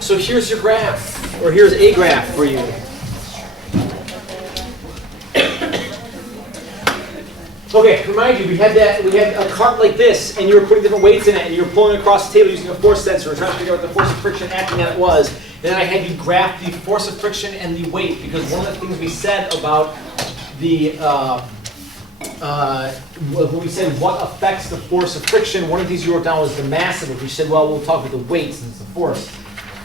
So here's your graph, or here's a graph for you. Okay, remind you, we had a cart like this, and you were putting different weights in it, and you were pulling across the table using a force sensor, trying to figure out what the force of friction acting on it was. And then I had you graph the force of friction and the weight, because one of the things we said about the when we said what affects the force of friction, one of these you wrote down was the mass of it. We said, well, we'll talk about the weight since it's the force.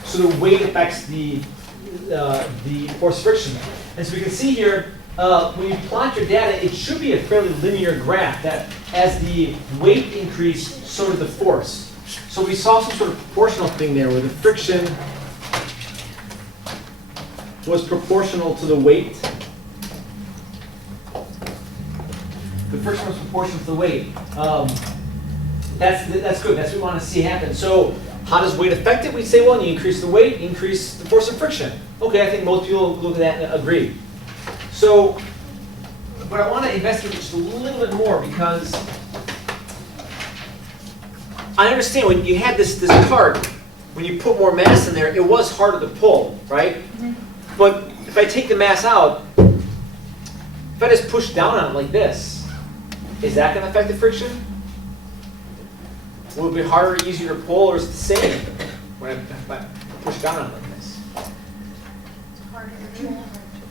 So the weight affects the force of friction. And so we can see here, when you plot your data, it should be a fairly linear graph that as the weight increased, so did the force. So we saw some sort of proportional thing there where the friction was proportional to the weight. The friction was proportional to the weight. That's good. That's what we want to see happen. So how does weight affect it? We say, well, you increase the weight, increase the force of friction. Okay, I think most people look at that and agree. So, but I want to investigate just a little bit more because I understand when you had this cart, when you put more mass in there, it was harder to pull, right? Mm-hmm. But if I take the mass out, if I just push down on it like this, is that going to affect the friction? Will it be harder or easier to pull, or is it the same when I push down on it like this? It's harder to pull.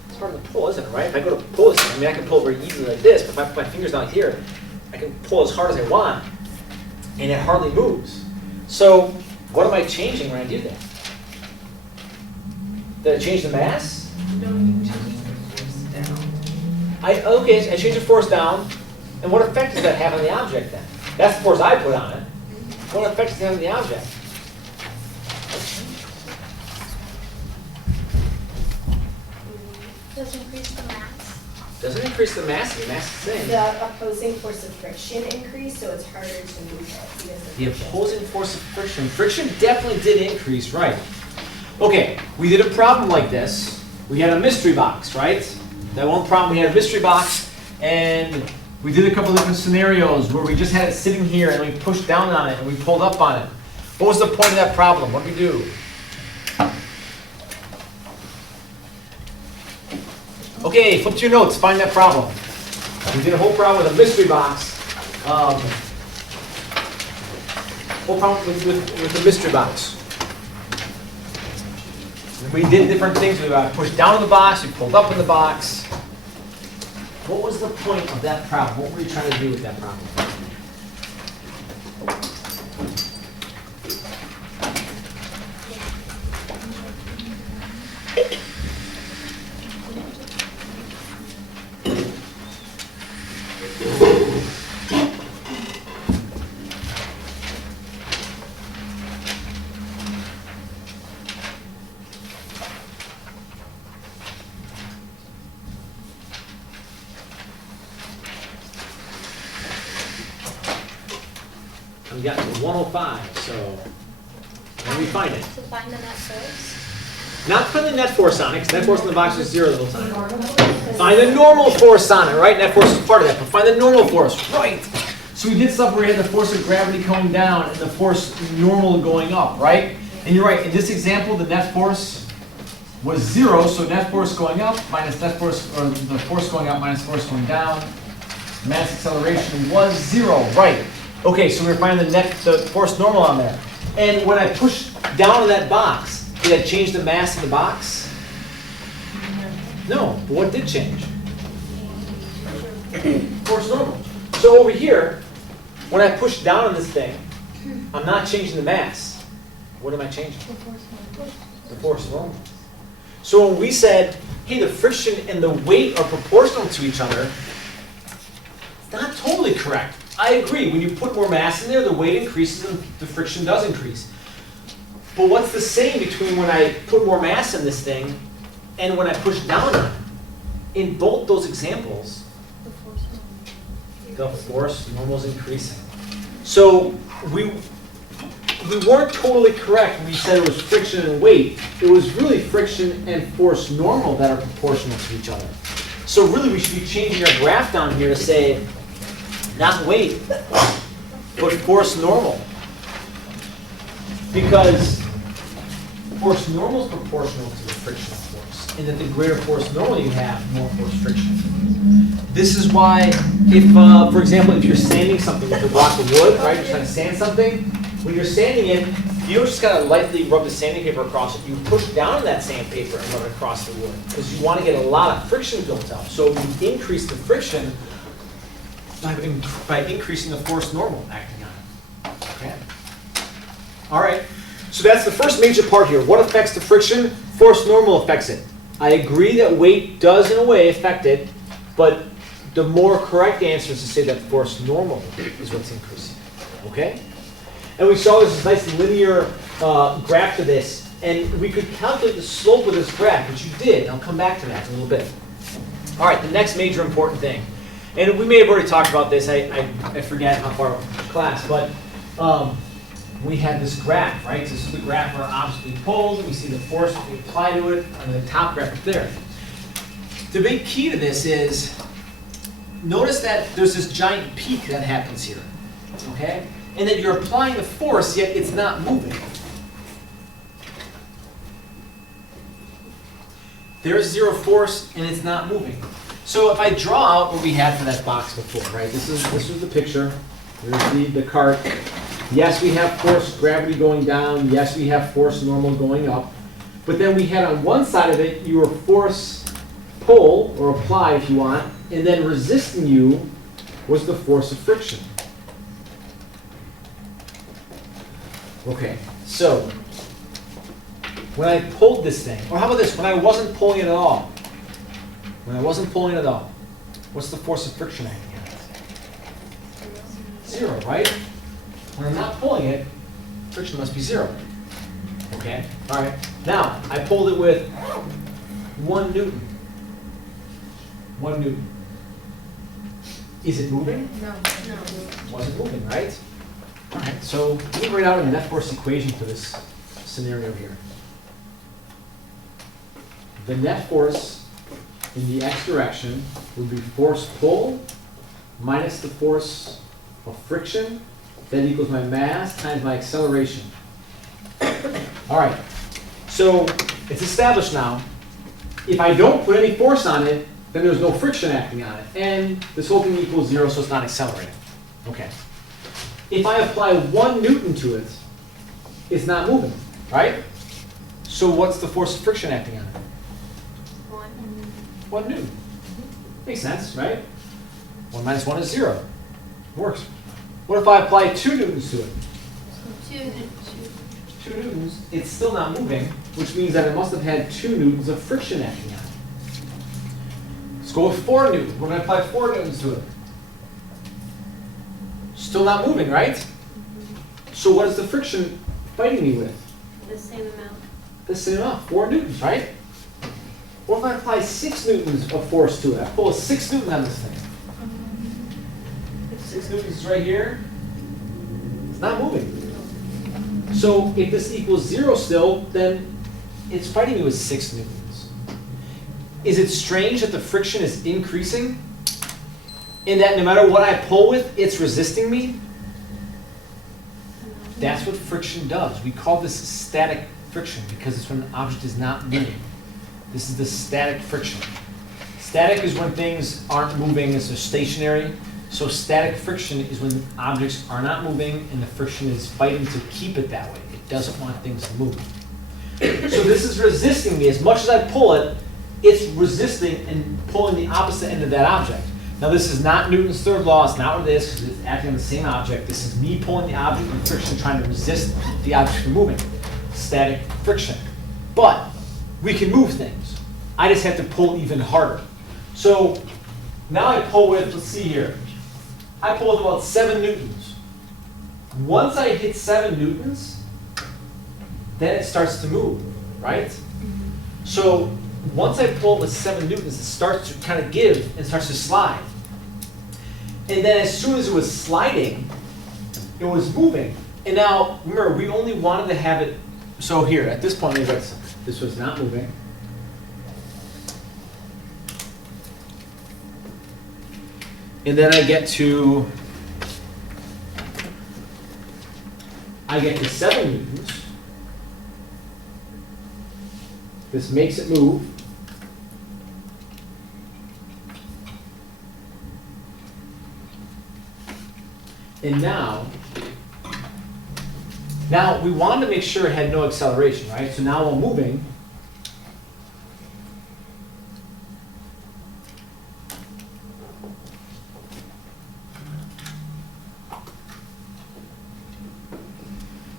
It's harder to pull, isn't it, right? If I go to pull this, I mean, I can pull it very easily like this, but if I put my fingers down here, I can pull as hard as I want, and it hardly moves. So what am I changing when I do that? Did I change the mass? No, you change the force down. Okay, I change the force down, and what effect does that have on the object then? That's the force I put on it. What effect does it have on the object? Does increase the mass. Doesn't increase the mass, the mass is the same. The opposing force of friction increased, so it's harder to move it because of The friction. opposing force of friction. Friction definitely did increase, right? Okay, we did a problem like this. We had a mystery box, right? That one problem, we had a mystery box, and we did a couple of different scenarios where we just had it sitting here and we pushed down on it and we pulled up on it. What was the point of that problem? What did we do? Okay, flip to your notes, find that problem. We did a whole problem with a mystery box. Whole problem with the mystery box. We did different things. We pushed down in the box, we pulled up in the box. What was the point of that problem? What were you trying to do with that problem? We got to 105, so let me find it. To find the net force. Not find the net force on it, because net force in the box is 0 the whole time. Find the normal force on it, right? Net force is part of that, but find the normal force, right? So we did stuff where we had the force of gravity coming down and the force normal going up, right? And you're right, in this example, the net force was 0, so net force going up minus net force, or the force going up minus force going down. Mass acceleration was 0, right? Okay, so we're finding the force normal on there. And when I push down on that box, did that change the mass of the box? No, but what did change? Force normal. So over here, when I push down on this thing, I'm not changing the mass. What am I changing? The force normal. So when we said, hey, the friction and the weight are proportional to each other, it's not totally correct. I agree, when you put more mass in there, the weight increases and the friction does increase. But what's the same between when I put more mass in this thing and when I push down on it? In both those examples, the force normal is increasing. So we weren't totally correct when we said it was friction and weight. It was really friction and force normal that are proportional to each other. So really we should be changing our graph down here to say, not weight, but force normal. Because force normal is proportional to the frictional force, and that the greater force normal you have, more force friction. This is why, if, for example, if you're sanding something with a block of wood, right, you're trying to sand something, when you're sanding it, you don't just kind of lightly rub the sanding paper across it, you push down that sandpaper and rub it across the wood, because you want to get a lot of friction built up. So you increase the friction by increasing the force normal acting on it. Okay? All right. So that's the first major part here. What affects the friction? Force normal affects it. I agree that weight does in a way affect it, but the more correct answer is to say that force normal is what's increasing. Okay? And we saw this nice linear graph to this, and we could calculate the slope of this graph, which you did, and I'll come back to that in a little bit. All right, the next major important thing. And we may have already talked about this, I forget how far class, but we had this graph, right? So this is the graph where objects being pulled, and we see the force that we apply to it on the top graph up there. The big key to this is, notice that there's this giant peak that happens here, okay? And that you're applying the force, yet it's not moving. There's zero force, and it's not moving. So if I draw out what we had for that box before, right? This was the picture. There's the cart. Yes, we have force gravity going down. Yes, we have force normal going up. But then we had on one side of it your force pull, or apply if you want, and then resisting you was the force of friction. Okay, so when I pulled this thing, or how about this, when I wasn't pulling it at all? When I wasn't pulling it at all, what's the force of friction acting on it? Zero, right? When I'm not pulling it, friction must be zero. Okay, all right. Now, I pulled it with 1 Newton. 1 Newton. Is it moving? No. Wasn't moving, right? All right, so let me write out a net force equation for this scenario here. The net force in the x direction would be force pull minus the force of friction. That equals my mass times my acceleration. All right, so it's established now. If I don't put any force on it, then there's no friction acting on it. And this whole thing equals 0, so it's not accelerating. Okay. If I apply 1 Newton to it, it's not moving, right? So what's the force of friction acting on it? 1 Newton. Makes sense, right? 1 minus 1 is 0. Works. What if I apply 2 Newtons to it? 2 Newtons, it's still not moving, which means that it must have had 2 Newtons of friction acting on it. Let's go with 4 Newtons. We're going to apply 4 Newtons to it. Still not moving, right? So what is the friction fighting me with? The same amount. The same amount, 4 Newtons, right? What if I apply 6 Newtons of force to it? I pull a 6 Newton on this thing. 6 Newtons is right here. It's not moving. So if this equals 0 still, then it's fighting me with 6 Newtons. Is it strange that the friction is increasing? In that no matter what I pull with, it's resisting me? That's what friction does. We call this static friction because it's when an object is not moving. This is the static friction. Static is when things aren't moving, it's a stationary. So static friction is when objects are not moving and the friction is fighting to keep it that way. It doesn't want things to move. So this is resisting me. As much as I pull it, it's resisting and pulling the opposite end of that object. Now this is not Newton's third law, it's not what it is, because it's acting on the same object. This is me pulling the object and friction trying to resist the object from moving. Static friction. But we can move things. I just have to pull even harder. So now I pull with, let's see here. I pull with about 7 Newtons. Once I hit 7 Newtons, then it starts to move, right? So once I pull with 7 Newtons, it starts to kind of give and starts to slide. And then as soon as it was sliding, it was moving. And now, remember, we only wanted to have it, so here, at this point, let me write something. This was not moving. And then I get to 7 Newtons. This makes it move. And now we wanted to make sure it had no acceleration, right? So now while moving,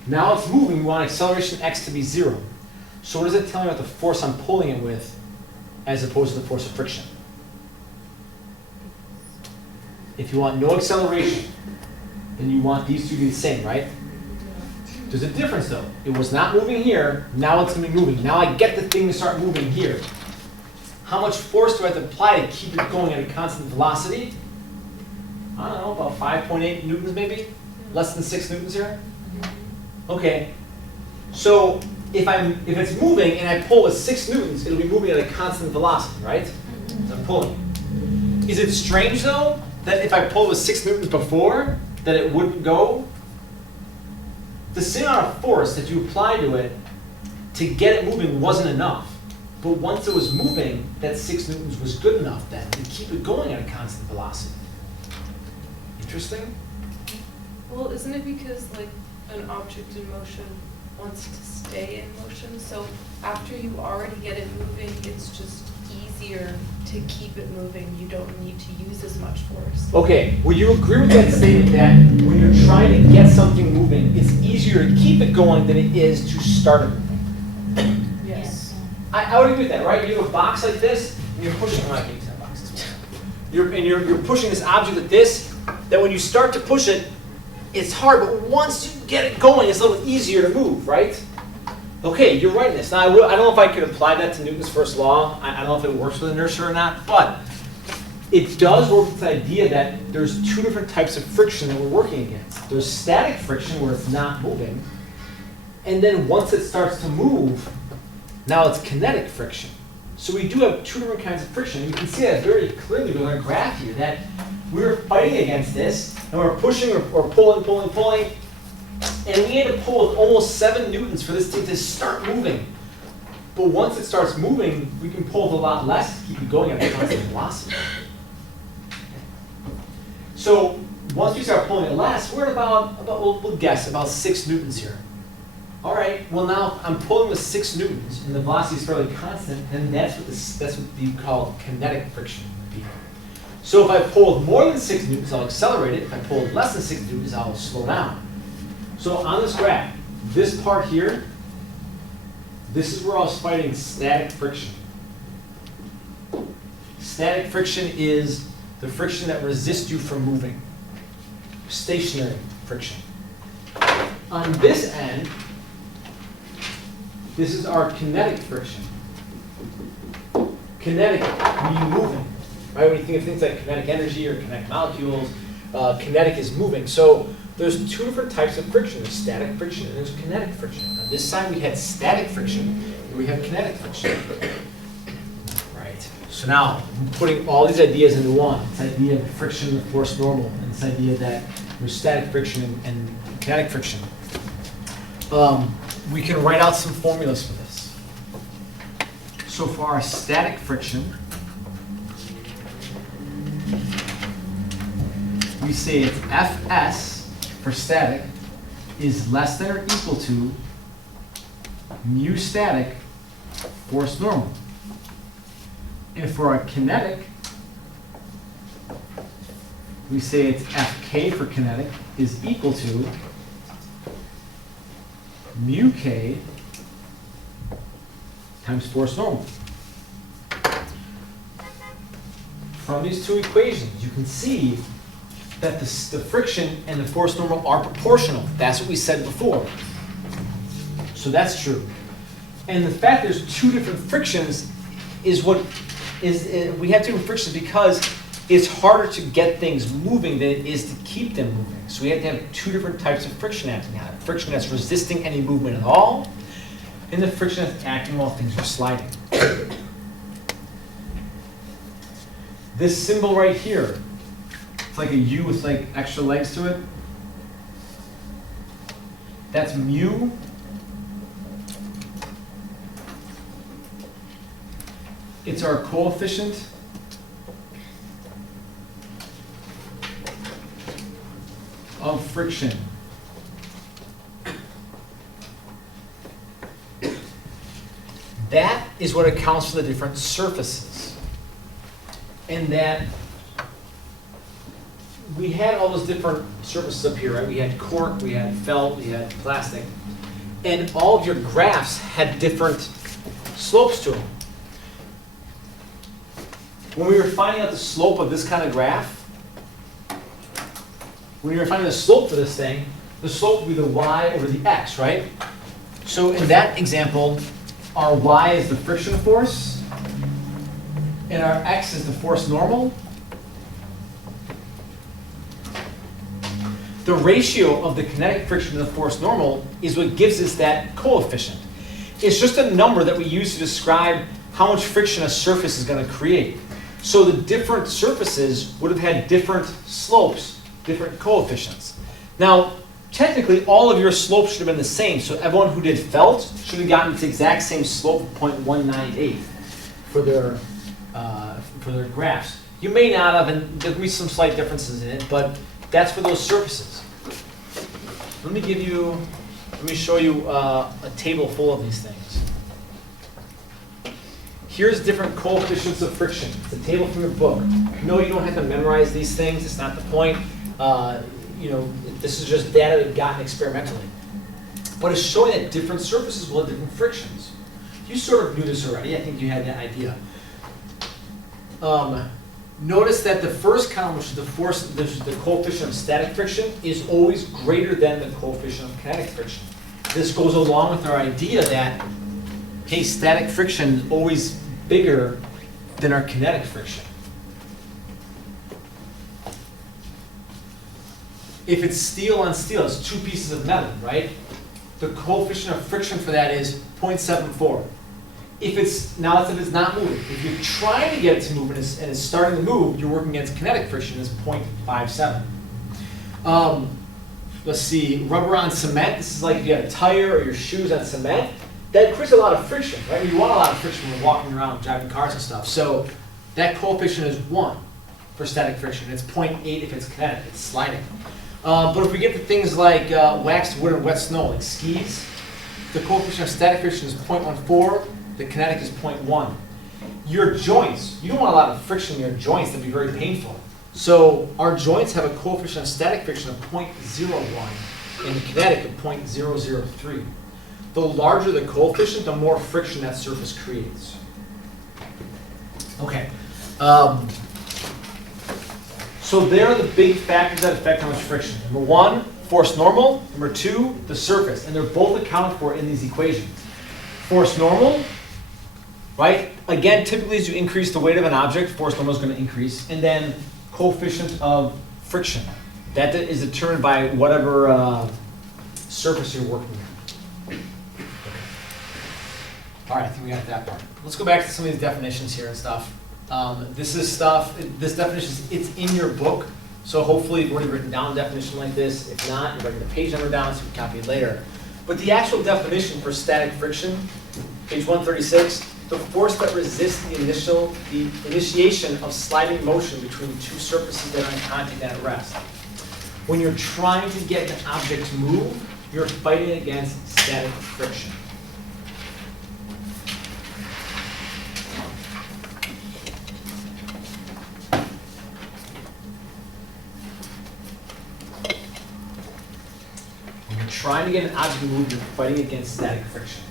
now it's moving, we want acceleration x to be 0. So what does it tell me about the force I'm pulling it with as opposed to the force of friction? If you want no acceleration, then you want these two to be the same, right? There's a difference though. It was not moving here, now it's going to be moving. Now I get the thing to start moving here. How much force do I have to apply to keep it going at a constant velocity? I don't know, about 5.8 newtons maybe? Less than 6 newtons here? Okay. So if it's moving and I pull with 6 newtons, it'll be moving at a constant velocity, right? So I'm pulling. Is it strange though that if I pulled with 6 newtons before, that it wouldn't go? The same amount of force that you apply to it to get it moving wasn't enough. But once it was moving, that 6 newtons was good enough then to keep it going at a constant velocity. Interesting? Well, isn't it because like an object in motion wants to stay in motion? So after you already get it moving, it's just easier to keep it moving. You don't need to use as much force. Okay, would you agree with that statement that when you're trying to get something moving, it's easier to keep it going than it is to start it moving? Yes. I would agree with that, right? You have a box like this, and you're pushing, I'm not getting to that box. You're pushing this object like this, that when you start to push it, it's hard, but once you get it going, it's a little easier to move, right? Okay, you're right in this. Now, I don't know if I could apply that to Newton's first law. I don't know if it works with inertia or not, but it does work with the idea that there's two different types of friction that we're working against. There's static friction where it's not moving, and then once it starts to move, now it's kinetic friction. So we do have two different kinds of friction. You can see that very clearly with our graph here, that we're fighting against this, and we're pushing or pulling, and we had to pull with almost 7 newtons for this thing to start moving. But once it starts moving, we can pull with a lot less to keep it going at a constant velocity. So once we start pulling it less, we're at about we'll guess, about 6 newtons here. All right, well now I'm pulling with 6 newtons, and the velocity is fairly constant, and that's what you call kinetic friction would be. So if I pull with more than 6 newtons, I'll accelerate it. If I pull with less than 6 newtons, I'll slow down. So on this graph, this part here, this is where I was fighting static friction. Static friction is the friction that resists you from moving. Stationary friction. On this end, this is our kinetic friction. Kinetic, meaning moving. Right? When you think of things like kinetic energy or kinetic molecules, kinetic is moving. So there's 2 different types of friction. There's static friction and there's kinetic friction. On this side we had static friction and we have kinetic friction. Right. So now I'm putting all these ideas into one. This idea of friction and force normal, and this idea that there's static friction and kinetic friction. We can write out some formulas for this. So for our static friction, we say it's Fs for static is less than or equal to mu static force normal. And for our kinetic, we say it's Fk for kinetic is equal to mu k times force normal. From these 2 equations, you can see that the friction and the force normal are proportional. That's what we said before. So that's true. And the fact there's 2 different frictions is what is, we have 2 different frictions because it's harder to get things moving than it is to keep them moving. So we have to have 2 different types of friction acting on it. Friction that's resisting any movement at all, and the friction that's acting while things are sliding. This symbol right here, it's like a U with like extra legs to it. That's mu It's our coefficient of friction. That is what accounts for the different surfaces. And that we had all those different surfaces up here, right? We had cork, we had felt, we had plastic. And all of your graphs had different slopes to them. When we were finding out the slope of this kind of graph, when we were finding the slope for this thing, the slope would be the y over the x, right? So in that example, our y is the friction force, and our x is the force normal. The ratio of the kinetic friction to the force normal is what gives us that coefficient. It's just a number that we use to describe how much friction a surface is going to create. So the different surfaces would have had different slopes, different coefficients. Now, technically, all of your slopes should have been the same. So everyone who did felt should have gotten the exact same slope of 0.198 for their graphs. You may not have, and there'll be some slight differences in it, but that's for those surfaces. Let me show you a table full of these things. Here's different coefficients of friction. It's a table from your book. No, you don't have to memorize these things. It's not the point. This is just data we've gotten experimentally. But it's showing that different surfaces will have different frictions. You sort of knew this already. I think you had that idea. Notice that the first column, which is the coefficient of static friction, is always greater than the coefficient of kinetic friction. This goes along with our idea that, hey, static friction is always bigger than our kinetic friction. If it's steel on steel, it's two pieces of metal, right? The coefficient of friction for that is 0.74. If it's not moving, if you're trying to get it to move and it's starting to move, you're working against kinetic friction, is 0.57. Let's see, rubber on cement. This is like if you had a tire or your shoes on cement. That creates a lot of friction, right? You want a lot of friction when you're walking around driving cars and stuff. So that coefficient is 1 for static friction. It's 0.8 if it's kinetic, it's sliding. But if we get to things like waxed wood and wet snow, like skis, the coefficient of static friction is 0.14, the kinetic is 0.1. Your joints, you don't want a lot of friction in your joints, that'd be very painful. So our joints have a coefficient of static friction of 0.01 and the kinetic of 0.003. The larger the coefficient, the more friction that surface creates. Okay. So there are the big factors that affect how much friction. Number 1, force normal. Number 2, the surface. And they're both accounted for in these equations. Force normal, right? Again, typically as you increase the weight of an object, force normal is going to increase. And then coefficient of friction. That is determined by whatever surface you're working on. All right, I think we got that part. Let's go back to some of these definitions here and stuff. This definition, it's in your book, so hopefully you've already written down a definition like this. If not, you're writing the page number down so you can copy it later. But the actual definition for static friction, page 136, the force that resists the initiation of sliding motion between two surfaces that are in contact and at rest. When you're trying to get an object to move, you're fighting against static friction. Trying to get an object to move, you're fighting against static friction.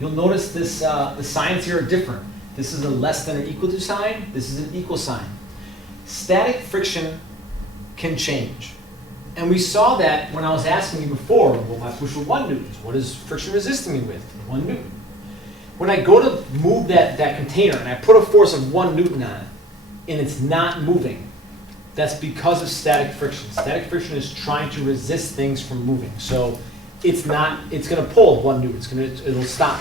You'll notice this, the signs here are different. This is a less than or equal to sign. This is an equal sign. Static friction can change. And we saw that when I was asking you before, well, if I push with 1 Newton, what is friction resisting me with? 1 Newton. When I go to move that container and I put a force of 1 Newton on it, and it's not moving, that's because of static friction. Static friction is trying to resist things from moving. So it's going to pull 1 Newton, it'll stop.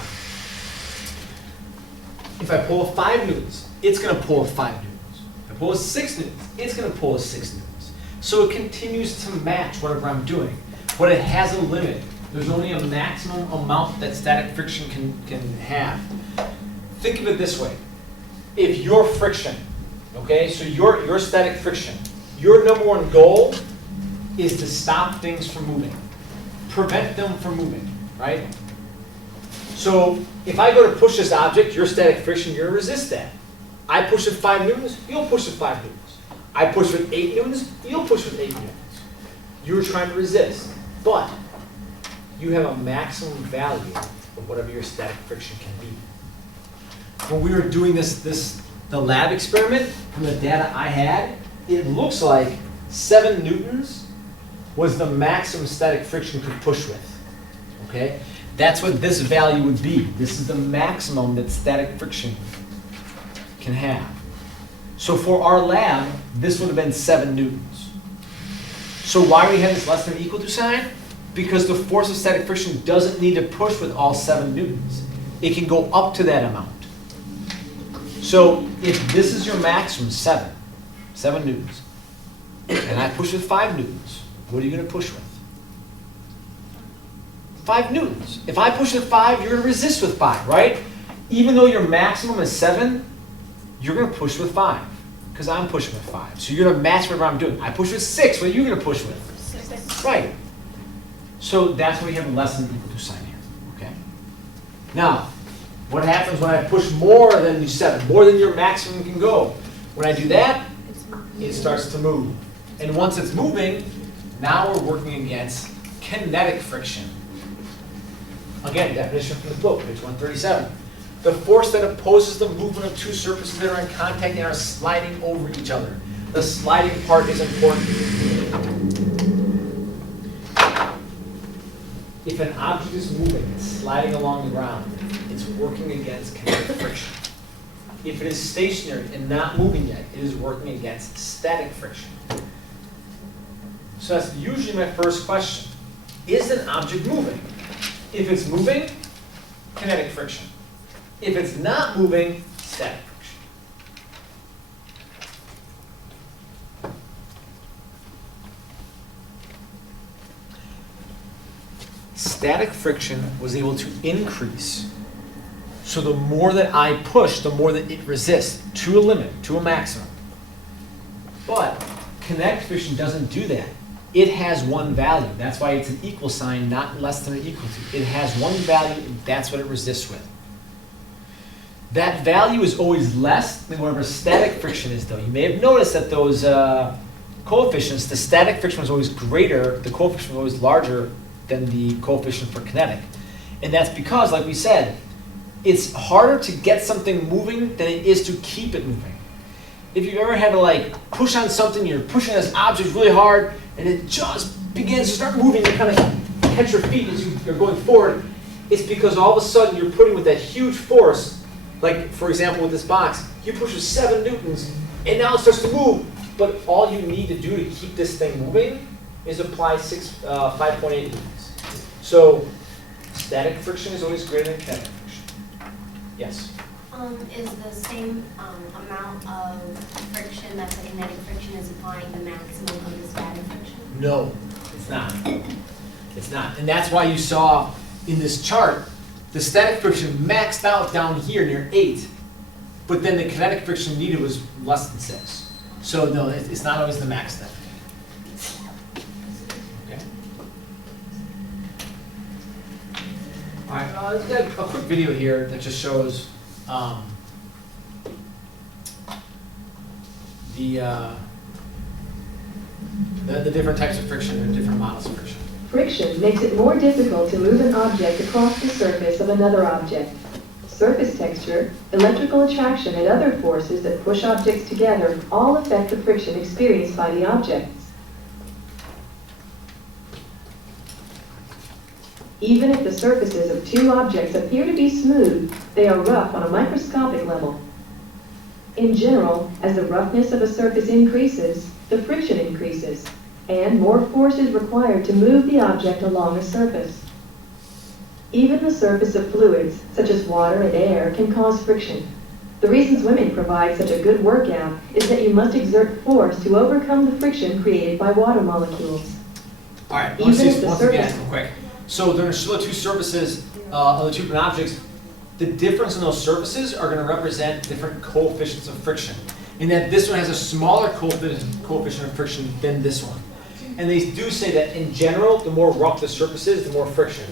If I pull 5 Newtons, it's going to pull 5 Newtons. If I pull is 6 newtons. It's going to pull is 6 newtons. So it continues to match whatever I'm doing. But it has a limit. There's only a maximum amount that static friction can have. Think of it this way. If your friction, okay, so your static friction, your number one goal is to stop things from moving. Prevent them from moving, right? So if I go to push this object, your static friction, you're going to resist that. I push with 5 newtons, you'll push with 5 newtons. I push with 8 newtons, you'll push with 8 newtons. You're trying to resist, but you have a maximum value of whatever your static friction can be. When we were doing the lab experiment, from the data I had, it looks like 7 newtons was the maximum static friction could push with, okay? That's what this value would be. This is the maximum that static friction can have. So for our lab, this would have been 7 newtons. So why do we have this less than or equal to sign? Because the force of static friction doesn't need to push with all 7 newtons. It can go up to that amount. So if this is your maximum, 7 newtons, and I push with 5 newtons, what are you going to push with? 5 newtons. If I push with 5, you're going to resist with 5, right? Even though your maximum is 7, you're going to push with 5, because I'm pushing with 5. So you're going to match whatever I'm doing. I push with 6, what are you going to push with? 6. Right. So that's why we have a less than or equal to sign here, okay? Now, what happens when I push more than 7, more than your maximum can go? When I do that, it starts to move. And once it's moving, now we're working against kinetic friction. Again, definition from the book, page 137. The force that opposes the movement of two surfaces that are in contact and are sliding over each other. The sliding part is important. If an object is moving, it's sliding along the ground, it's working against kinetic friction. If it is stationary and not moving yet, it is working against static friction. So that's usually my first question. Is an object moving? If it's moving, kinetic friction. If it's not moving, static friction. Static friction was able to increase. So the more that I push, the more that it resists to a limit, to a maximum. But kinetic friction doesn't do that. It has one value. That's why it's an equal sign, not less than or equal to. It has one value, and that's what it resists with. That value is always less than whatever static friction is, though. You may have noticed that those coefficients, the static friction was always greater, the coefficient was always larger than the coefficient for kinetic. And that's because, like we said, it's harder to get something moving than it is to keep it moving. If you've ever had to like push on something, you're pushing this object really hard, and it just begins to start moving, you kind of catch your feet as you're going forward, it's because all of a sudden you're putting with that huge force, like for example with this box, you push with 7 newtons, and now it starts to move, but all you need to do to keep this thing moving is apply 5.8 newtons. So static friction is always greater than kinetic friction. Yes? Is the same amount of friction that the kinetic friction is applying the maximum of the static friction? No, it's not. It's not. And that's why you saw in this chart, the static friction maxed out down here near 8, but then the kinetic friction needed was less than 6. So no, it's not always the max then. Okay. All right, let's get a quick video here that just shows the different types of friction and different models of friction. Friction makes it more difficult to move an object across the surface of another object. Surface texture, electrical attraction, and other forces that push objects together all affect the friction experienced by the objects. Even if the surfaces of two objects appear to be smooth, they are rough on a microscopic level. In general, as the roughness of a surface increases, the friction increases, and more force is required to move the object along a surface. Even the surface of fluids, such as water and air, can cause friction. The reasons women provide such a good workout is that you must exert force to overcome the friction created by water molecules. All right, let's see Even if this the once surface- again, real quick. So there's the two surfaces of the two different objects. The difference in those surfaces are going to represent different coefficients of friction. In that this one has a smaller coefficient of friction than this one. And they do say that in general, the more rough the surface is, the more friction.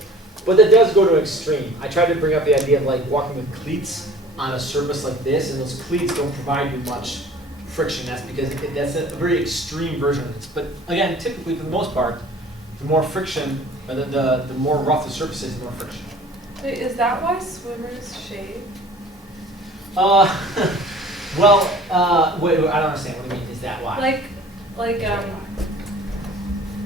But that does go to an extreme. I tried to bring up the idea of like walking with cleats on a surface like this, and those cleats don't provide you much friction. That's because that's a very extreme version of this. But again, typically for the most part, the more friction, the more rough the surface is, the more friction. Wait, is that why swimmers shave? Wait, I don't understand. What do you mean? Is that why?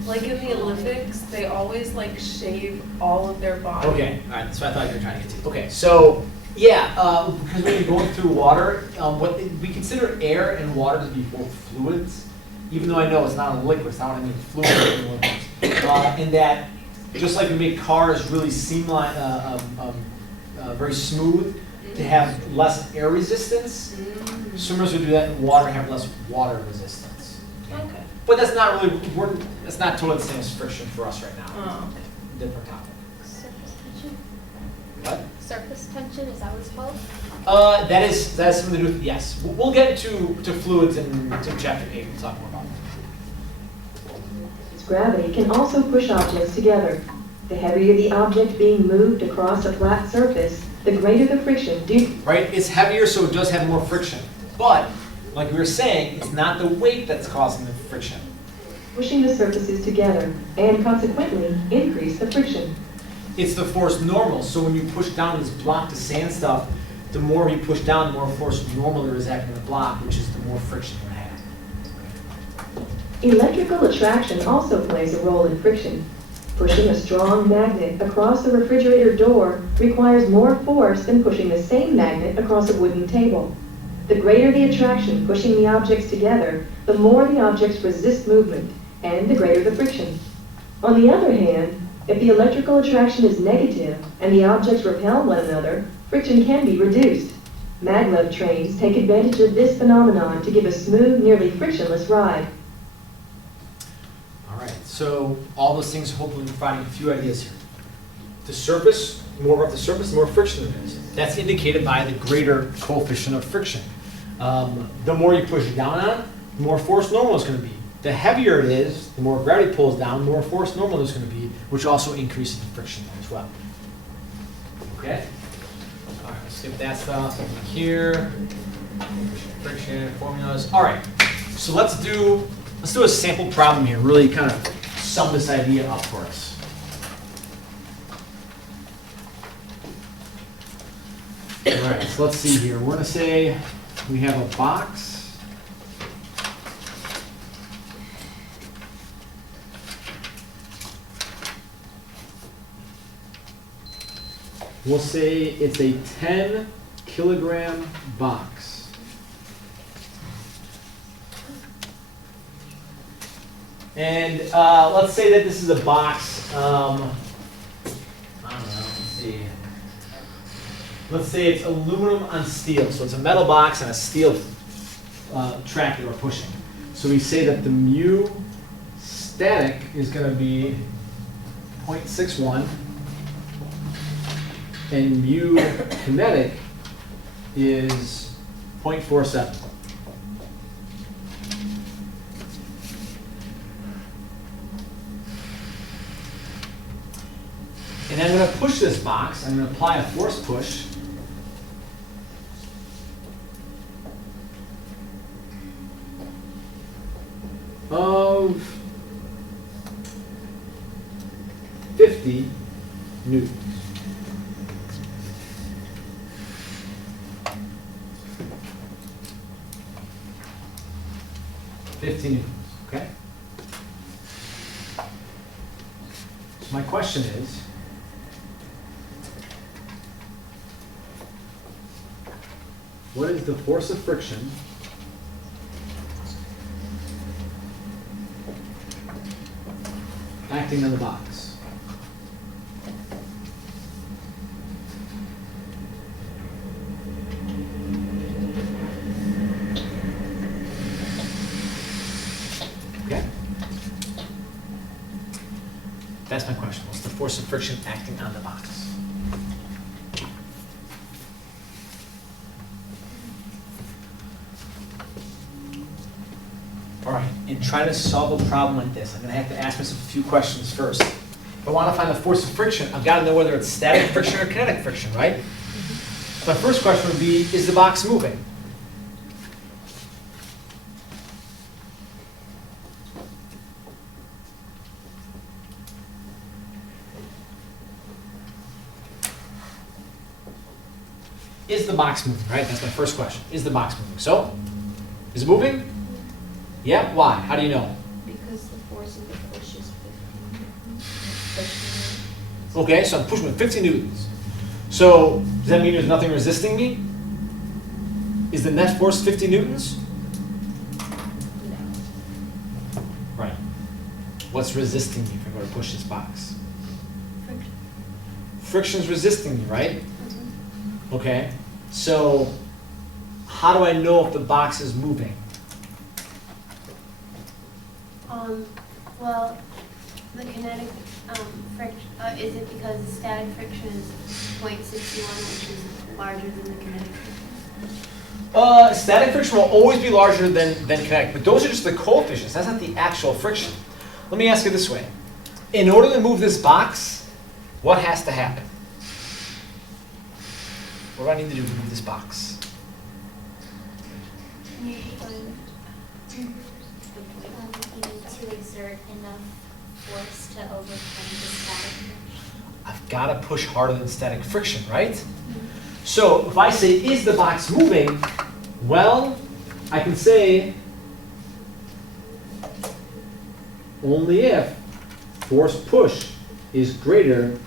Like in the Olympics, they always like shave all of their body. Okay, all right. That's what I thought you were trying to get to. Okay, so yeah, because when you're going through water, we consider air and water to be both fluids, even though I know it's not a liquid. It's not what I mean. Fluid. In that, just like we make cars really very smooth to have less air resistance, swimmers who do that in water have less water resistance. Okay. But that's not really, that's not totally the same as friction for us right now. Oh, okay. Different topic. Surface tension? What? Surface tension, is that what it's called? That is something to do with, yes. We'll get to fluids in chapter 8. We'll talk more about that. Gravity can also push objects together. The heavier the object being moved across a flat surface, the greater the friction due. Right? It's heavier, so it does have more friction. But, like we were saying, it's not the weight that's causing the friction. Pushing the surfaces together, and consequently, increase the friction. It's the force normal. So when you push down this block to sand stuff, the more you push down, the more force normal there is acting on the block, which is the more friction you're going to have. Electrical attraction also plays a role in friction. Pushing a strong magnet across the refrigerator door requires more force than pushing the same magnet across a wooden table. The greater the attraction pushing the objects together, the more the objects resist movement, and the greater the friction. On the other hand, if the electrical attraction is negative and the objects repel one another, friction can be reduced. Maglev trains take advantage of this phenomenon to give a smooth, nearly frictionless ride. All right, so all those things hopefully providing a few ideas here. The surface, the more rough the surface, the more friction there is. That's indicated by the greater coefficient of friction. The more you push it down on, the more force normal is going to be. The heavier it is, the more gravity pulls down, the more force normal is going to be, which also increases the friction as well. Okay? All right, let's skip that stuff. Here, friction, formulas. All right, so let's do a sample problem here, really kind of sum this idea up for us. All right, so let's see here. We're going to say we have a box. We'll say it's a 10 kilogram box. And let's say that this is a box, I don't know, let's see. Let's say it's aluminum on steel. So it's a metal box and a steel track that we're pushing. So we say that the mu static is going to be 0.61 and mu kinetic is 0.47. And I'm going to push this box. I'm going to apply a force push. Of 50 newtons. Okay? So my question is, what is the force of friction acting on the box? That's my question. What's the force of friction acting on the box? All right, in trying to solve a problem like this, I'm going to have to ask myself a few questions first. If I want to find the force of friction, I've got to know whether it's static friction or kinetic friction, right? My first question would be, is the box moving? Is the box moving, right? That's my first question. Is the box moving? So, is it moving? Yeah, why? How do you know? Because the force of the push is 15. Okay, so I'm pushing with 50 newtons. So, does that mean there's nothing resisting me? Is the net force 50 newtons? No. Right. What's resisting me if I'm going to push this box? Friction. Friction's resisting me, right? Okay, so how do I know if the box is moving? Well, the kinetic friction, is it because the static friction is 0.61, which is larger than the kinetic friction? Static friction will always be larger than kinetic, but those are just the coefficients. That's not the actual friction. Let me ask you this way. In order to move this box, what has to happen? What do I need to do to move this box? You need to exert enough force to overcome the static friction. I've got to push harder than static friction, right? So if I say, is the box moving? Well, I can say only if force push is greater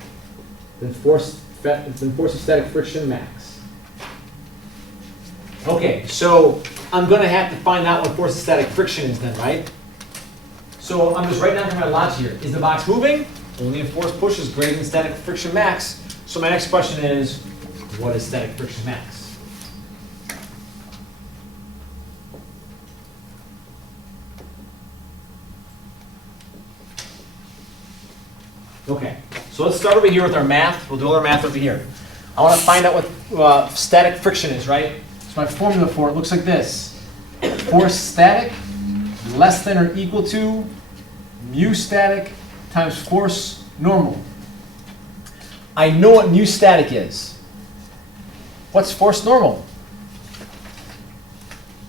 than force of static friction max. Okay, so I'm going to have to find out what force of static friction is then, right? So I'm just writing down my logic here. Is the box moving? Only if force push is greater than static friction max. So my next question is, what is static friction max? Okay, so let's start over here with our math. We'll do all our math over here. I want to find out what static friction is, right? So my formula for it looks like this. Force static less than or equal to mu static times force normal. I know what mu static is. What's force normal?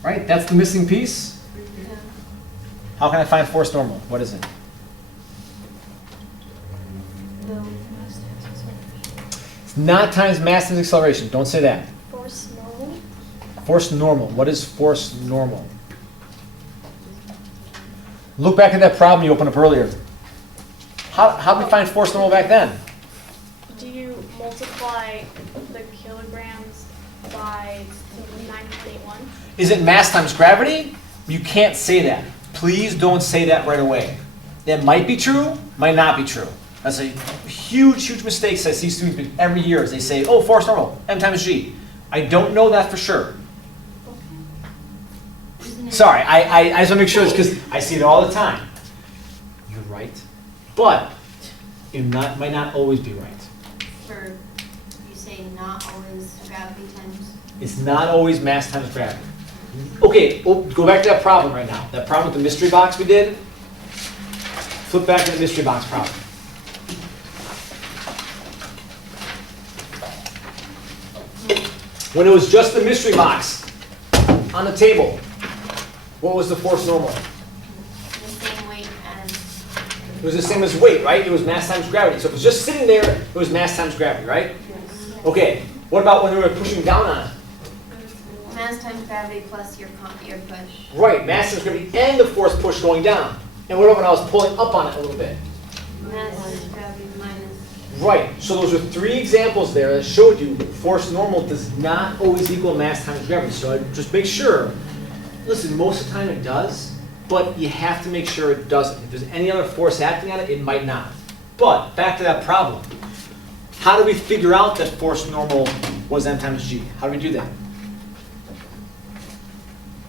Right? That's the missing piece. Yeah. How can I find force normal? What is it? It's not times mass times acceleration. Don't say that. Force normal? Force normal. What is force normal? Look back at that problem you opened up earlier. How did we find force normal back then? Do you multiply the kilograms by 9.81? Is it mass times gravity? You can't say that. Please don't say that right away. That might be true, might not be true. That's a huge, huge mistake I see students make every year is they say, oh, force normal, m times g. I don't know that for sure. Isn't it- Sorry, I just want to make sure this because I see it all the time. You're right, but it might not always be right. For, you say not always gravity times? It's not always mass times gravity. Okay, we'll go back to that problem right now. That problem with the mystery box we did. Flip back to the mystery box problem. When it was just the mystery box on the table, what was the force normal? The same weight as, It was the same as weight, right? It was mass times gravity. So if it was just sitting there, it was mass times gravity, right? Okay, what about when we were pushing down on it? mass times gravity plus your push. Right, mass times gravity and the force push going down. And what about when I was pulling up on it a little bit? Mass times gravity minus. Right, so those are three examples there that showed you force normal does not always equal mass times gravity. So just make sure, listen, most of the time it does, but you have to make sure it doesn't. If there's any other force acting on it, it might not. But back to that problem. How do we figure out that force normal was m times g? How do we do that?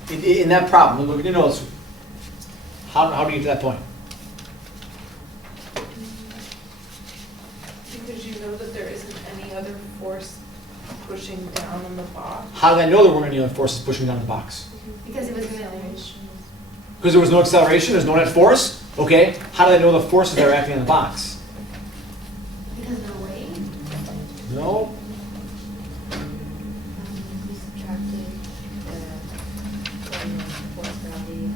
In that problem, look at your notes. How do you get to that point? force pushing down on the box? How did I know there weren't any other forces pushing down the box? Because it was moving. Because there was no acceleration, there's no net force? Okay, how did I know the forces that are acting on the box? Because of the weight? No, We subtracted the force gravity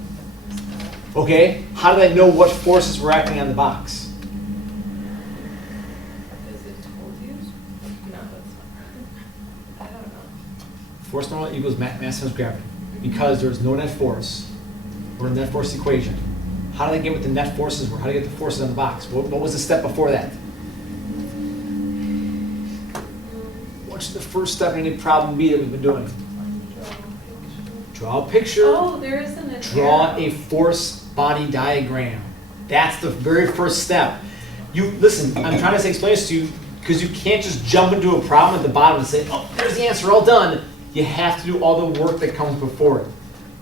stuff. okay, how did I know what forces were acting on the box? Because it told you? No, that's not right. I don't know. Force normal equals mass times gravity. Because there's no net force, we're in the net force equation. How did I get what the net forces were? How did I get the forces on the box? What was the step before that? What's the first step in any problem B that we've been doing? Draw a picture. Oh, there isn't a Draw arrow. a force body diagram. That's the very first step. You listen, I'm trying to explain this to you because you can't just jump into a problem at the bottom and say, oh, there's the answer, all done. You have to do all the work that comes before it.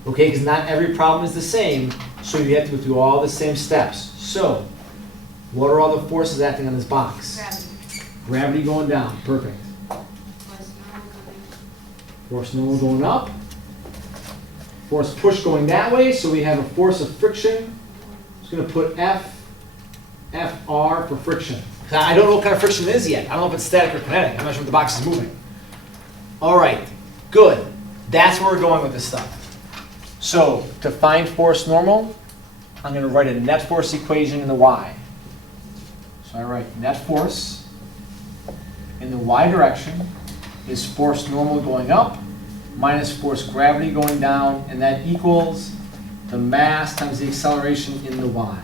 Okay, because not every problem is the same, so you have to go through all the same steps. So, what are all the forces acting on this box? Gravity. Gravity going down, perfect. Force normal coming. Force normal going up. Force push going that way, so we have a force of friction. Just going to put FR for friction. I don't know what kind of friction it is yet. I don't know if it's static or kinetic. I'm not sure if the box is moving. All right, good. That's where we're going with this stuff. So to find force normal, I'm going to write a net force equation in the y. So I write net force in the y direction is force normal going up minus force gravity going down, and that equals the mass times the acceleration in the y.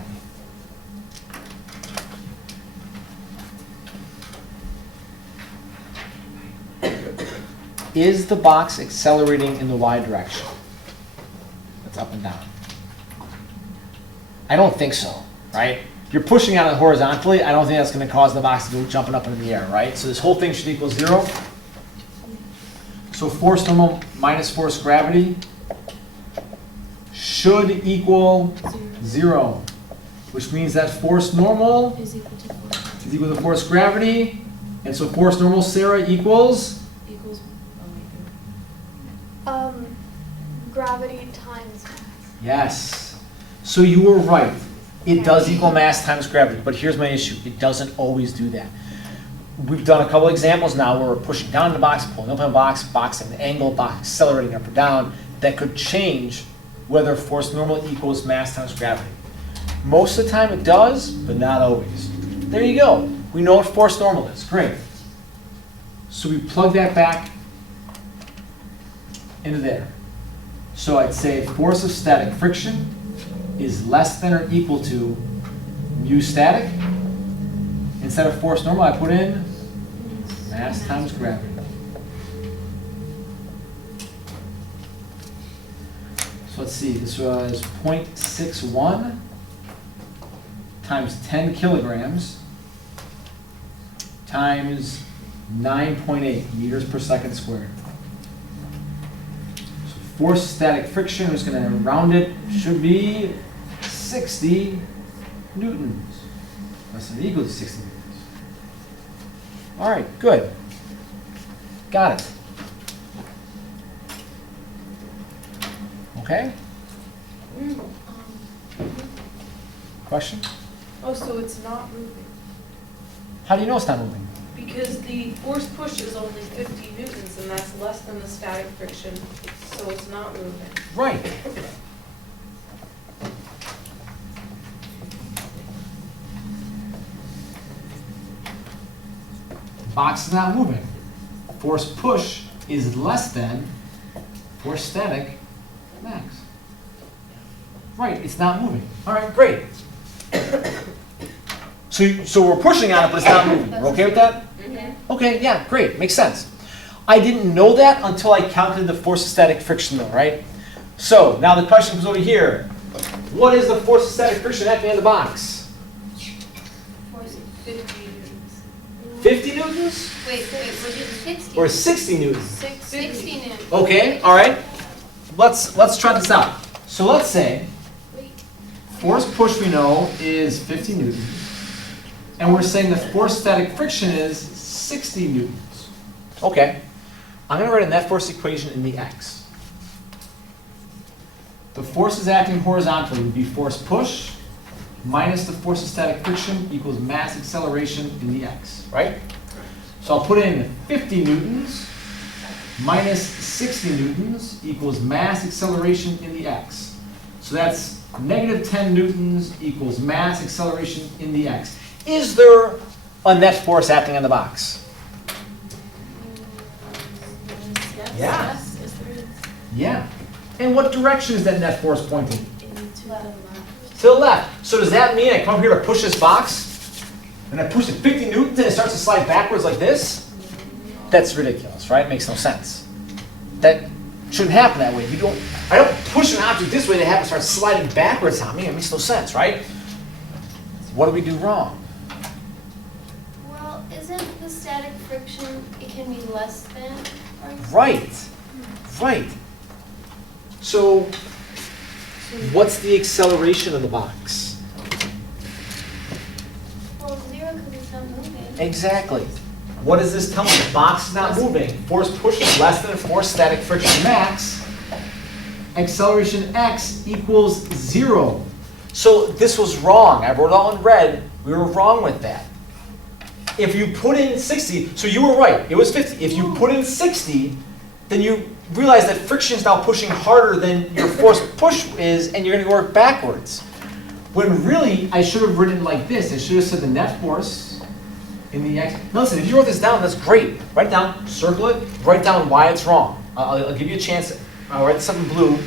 Is the box accelerating in the y direction? That's up and down. I don't think so, right? If you're pushing on it horizontally, I don't think that's going to cause the box to go jumping up into the air, right? So this whole thing should equal 0. So force normal minus force gravity should equal 0, which means that force normal Is equal to force. is equal to force gravity, and so force normal, Sarah, equals? Equals, Gravity times mass. Yes. So you were right. It does equal mass times gravity, but here's my issue. It doesn't always do that. We've done a couple examples now where we're pushing down the box, pulling up on the box, boxing the angle, box accelerating up or down. That could change whether force normal equals mass times gravity. Most of the time it does, but not always. There you go. We know what force normal is. Great. So we plug that back into there. So I'd say force of static friction is less than or equal to mu static. Instead of force normal, I put in mass times gravity. So let's see, this was 0.61 times 10 kilograms times 9.8 meters per second squared. So force static friction, I'm just going to round it, should be 60 newtons. Less than or equal to 60 newtons. All right, good. Got it. Okay? Question? Oh, so it's not moving? How do you know it's not moving? Because the force push is only 50 newtons, and that's less than the static friction, so it's not moving. Right. Box is not moving. Force push is less than force static max. Right, it's not moving. All right, great. So we're pushing on it, but it's not moving. We're okay with that? Okay, yeah, great, makes sense. I didn't know that until I calculated the force of static friction though, right? So now the question comes over here. What is the force of static friction acting in the box? Force. 50 newtons. 50 newtons? Wait, was it 60? Or 60 newtons? 60 newtons. Okay, all right. Let's try this out. So let's say force push we know is 50 newtons. And we're saying the force static friction is 60 newtons. Okay. I'm going to write a net force equation in the x. The forces acting horizontally would be force push minus the force of static friction equals mass acceleration in the x, right? So I'll put in 50 newtons minus 60 newtons equals mass acceleration in the x. So that's negative 10 newtons equals mass acceleration in the x. Is there a net force acting on the box? Yes. Yeah. Yes, yes, there is. Yeah. And what direction is that net force pointing? To the left. To the left. So does that mean I come here to push this box, and I push it 50 newtons and it starts to slide backwards like this? That's ridiculous, right? It makes no sense. That shouldn't happen that way. I don't push an object this way to have it start sliding backwards on me. It makes no sense, right? What do we do wrong? Well, isn't the static friction, it can be less than or equal? Right. Right. So what's the acceleration of the box? Well, 0 because it's not moving. Exactly. What does this tell me? The box is not moving. Force push is less than force static friction max. Acceleration x equals 0. So this was wrong. I wrote it all in red. We were wrong with that. If you put in 60, so you were right. It was 50. If you put in 60, then you realize that friction is now pushing harder than your force push is, and you're going to work backwards. When really, I should have written it like this. I should have said the net force in the x. Now listen, if you wrote this down, that's great. Write it down, circle it, write down why it's wrong. I'll give you a chance. I'll write this up in blue.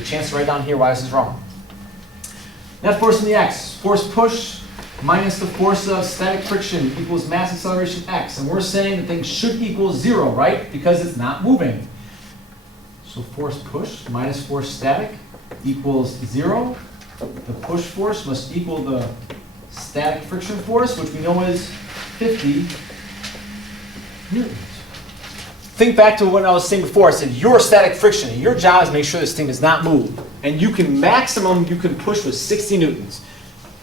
A chance to write down here why this is wrong. Net force in the x. Force push minus the force of static friction equals mass acceleration x. And we're saying that things should equal 0, right? Because it's not moving. So force push minus force static equals 0. The push force must equal the static friction force, which we know is 50 newtons. Think back to what I was saying before. I said your static friction, and your job is to make sure this thing does not move. And you can push with 60 newtons.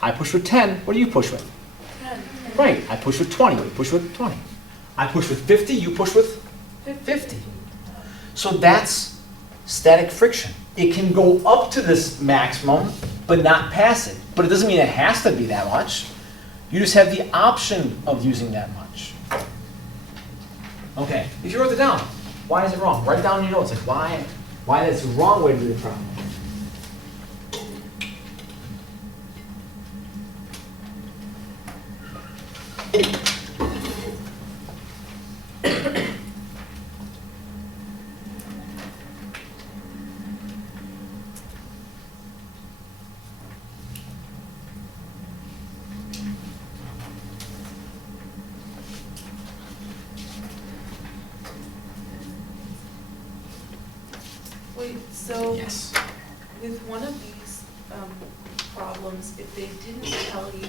I push with 10. What do you push with? 10. Right. I push with 20. You push with 20. I push with 50. You push with 50. So that's static friction. It can go up to this maximum, but not past it. But it doesn't mean it has to be that much. You just have the option of using that much. Okay, if you wrote it down, why is it wrong? Write down in your notes like why that's the wrong way to do the problem. Wait, so Yes. with one of these problems, if they didn't tell you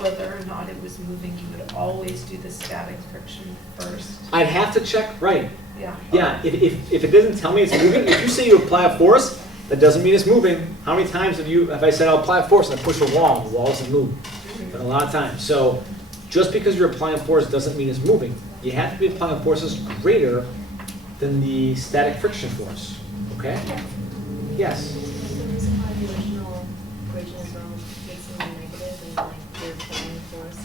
whether or not it was moving, you would always do the static friction first. I'd have to check, right. Yeah. Yeah, if it doesn't tell me it's moving, if you say you apply a force, that doesn't mean it's moving. How many times have I said I'll apply a force and I push a wall and the wall doesn't move? A lot of times. So just because you're applying force doesn't mean it's moving. You have to be applying forces greater than the static friction force. Okay? Yes? Is the reason why the original equation is wrong makes it negative and like you're applying force?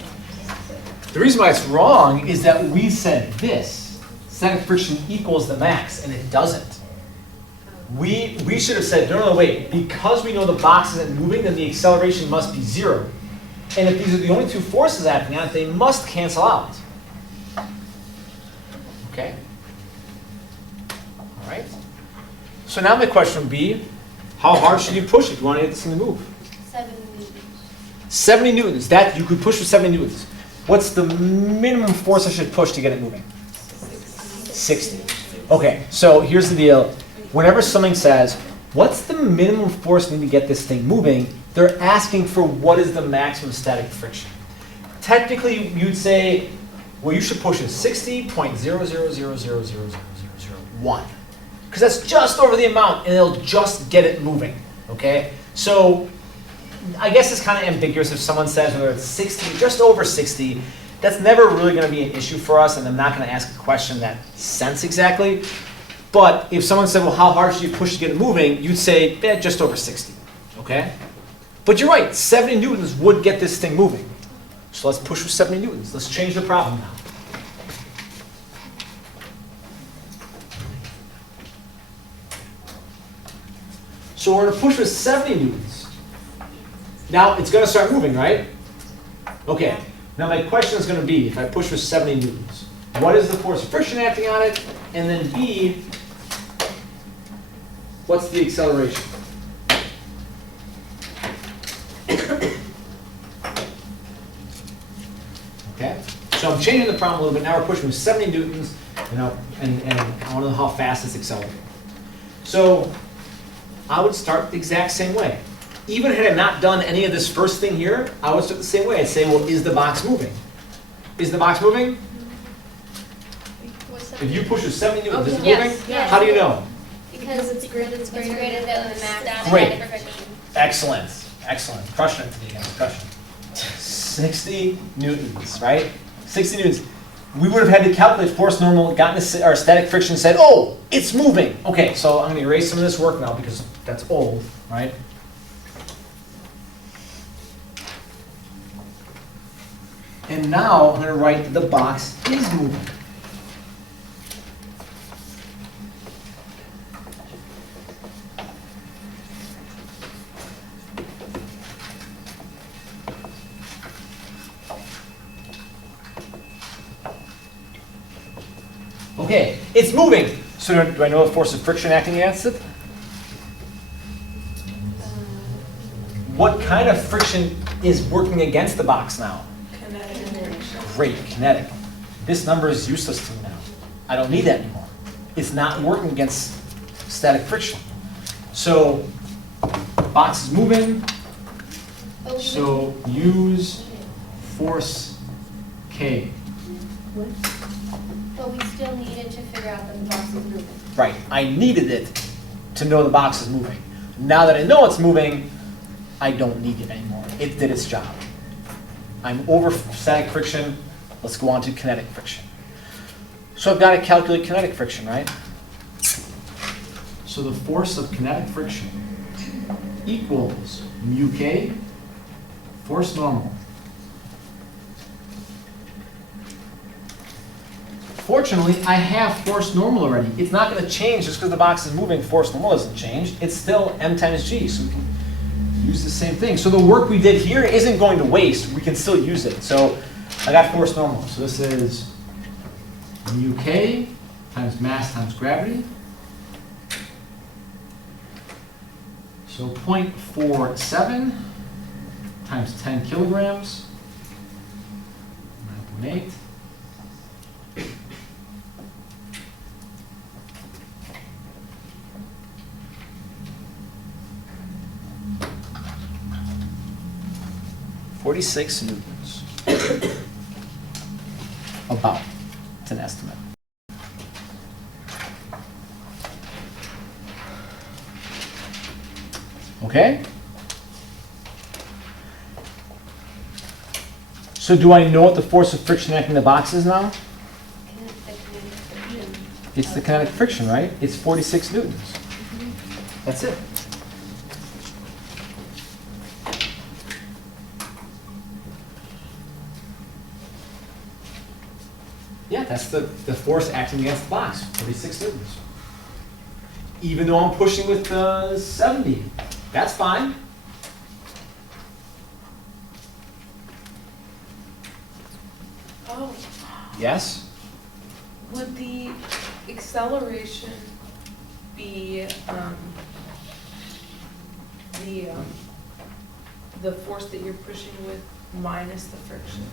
The reason why it's wrong is that we said this. Static friction equals the max, and it doesn't. We should have said, no, wait. Because we know the box isn't moving, then the acceleration must be 0. And if these are the only two forces acting on it, they must cancel out. Okay? All right? So now my question would be, how hard should you push if you want to get this thing to move? 7 newtons. 70 newtons. That you could push with 70 newtons. What's the minimum force I should push to get it moving? 60. Okay, so here's the deal. Whenever something says, what's the minimum force needed to get this thing moving, they're asking for what is the maximum static friction. Technically, you'd say, well, you should push it 60.000000001. Because that's just over the amount, and it'll just get it moving, okay? So I guess it's kind of ambiguous if someone says whether it's 60, just over 60, That's never really gonna be an issue for us, and I'm not gonna ask a question that sense exactly. But if someone said, well, how hard should you push to get it moving? You'd say, just over 60, okay? But you're right, 70 newtons would get this thing moving. So let's push with 70 newtons. Let's change the problem now. So we're gonna push with 70 newtons. Now it's gonna start moving, right? Okay, now my question is gonna be, if I push with 70 newtons, what is the force of friction acting on it? And then B, what's the acceleration? Okay, so I'm changing the problem a little bit. Now we're pushing with 70 newtons, and I want to know how fast it's accelerating. So I would start the exact same way. Even had I not done any of this first thing here, I would start the same way. I'd say, well, is the box moving? Is the box moving? If you push with 70 newtons, is it Yes, moving? yes. How do you know? Because it's greater than the max Great. static friction. Excellent, excellent. Crushing it today, guys, crushing it. 60 newtons, right? 60 newtons. We would have had to calculate force normal, gotten our static friction, and said, oh, it's moving. Okay, so I'm going to erase some of this work now because that's old, right? And now I'm going to write that the box is moving. Okay, it's moving. So do I know the force of friction acting against it? What kind of friction is working against the box now? Kinetic friction. Great, kinetic. This number is useless to me now. I don't need that anymore. It's not working against static friction. So, box is moving. So use force K. But we still needed to figure out that the box is moving. Right, I needed it to know the box is moving. Now that I know it's moving, I don't need it anymore. It did its job. I'm over static friction. Let's go on to kinetic friction. So I've got to calculate kinetic friction, right? So the force of kinetic friction equals mu K, force normal. Fortunately, I have force normal already. It's not going to change just because the box is moving. Force normal doesn't change. It's still m times g, so we can use the same thing. So the work we did here isn't going to waste. We can still use it. So I got force normal. So this is mu k times mass times gravity. So 0.47 times 10 kilograms. 9.8. .46 newtons. About. It's an estimate. Okay? So do I know what the force of friction acting the box is now? It's the kinetic friction, right? It's 46 newtons. That's it. Yeah, that's the force acting against the box, 46 newtons. Even though I'm pushing with 70, that's fine. Oh, Yes? would the acceleration be the force that you're pushing with minus the friction?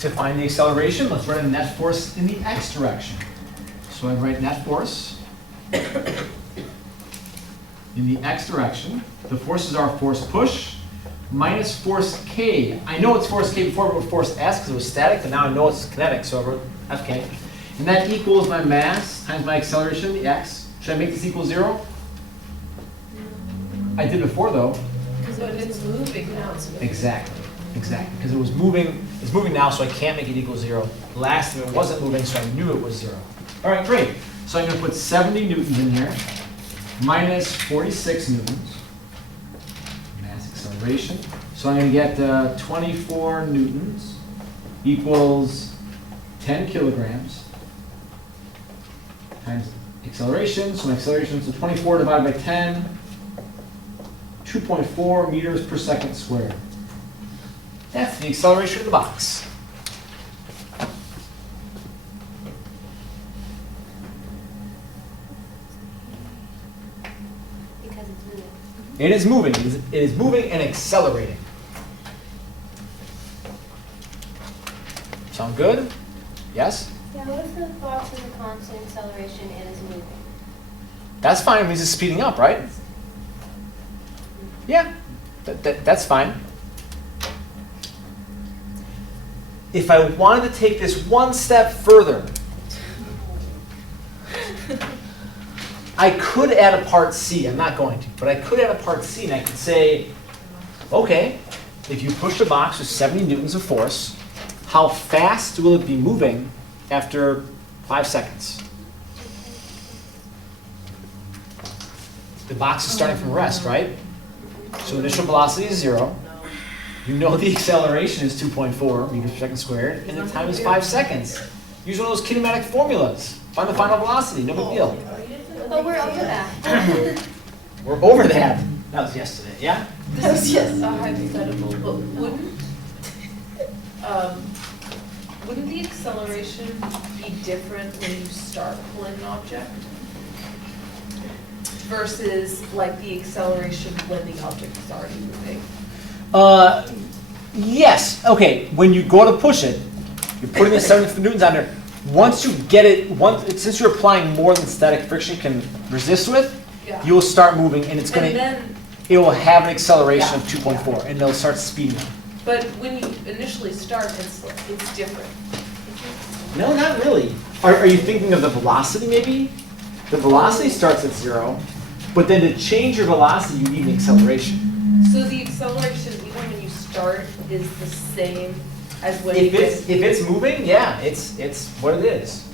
To find the acceleration, let's write a net force in the x direction. So I write net force in the x direction. The forces are force push minus force k. I know it's force k before, but force s because it was static, but now I know it's kinetic, so I wrote fk. And that equals my mass times my acceleration, the x. Should I make this equal 0? I did before though. But it's moving now, so. Exactly, exactly. Because it was moving It's moving now, so I can't make it equal 0. Last time it wasn't moving, so I knew it was 0. All right, great. So I'm going to put 70 newtons in here, minus 46 newtons, mass acceleration. So I'm going to get 24 newtons equals 10 kilograms times acceleration. So my acceleration is 24 divided by 10, 2.4 meters per second squared. That's the acceleration of the box. Because it's moving. It is moving. It is moving and accelerating. Sound good? Yes? Yeah, what if the box has a constant acceleration and is moving? That's fine. It means it's speeding up, right? Yeah, that's fine. If I wanted to take this one step further, I could add a part C. I'm not going to, but I could add a part C, and I could say, okay, if you push the box with 70 newtons of force, how fast will it be moving after 5 seconds? The box is starting from rest, right? So initial velocity is 0. You know the acceleration is 2.4 meters per second squared, and the time is 5 seconds. Use one of those kinematic formulas. Find the final velocity, no big deal. Oh, we're over that. We're over that. That was yesterday, yeah? This is a hypothetical, but wouldn't the acceleration be different when you start pulling an object? Versus like the acceleration when the object is already moving? Yes. Okay, when you go to push it, you're putting the 70 newtons on there. Once you get it, since you're applying more than static friction can resist with, Yeah. you'll start moving, and it's And gonna, then, it will have an acceleration of Yeah. 2.4, and they'll start speeding up. but when you initially start, it's different. No, not really. Are you thinking of the velocity, maybe? The velocity starts at 0, but then to change your velocity, you need an acceleration. So the acceleration, even when you start, is the same as when you If get. it's moving, yeah, it's what it is.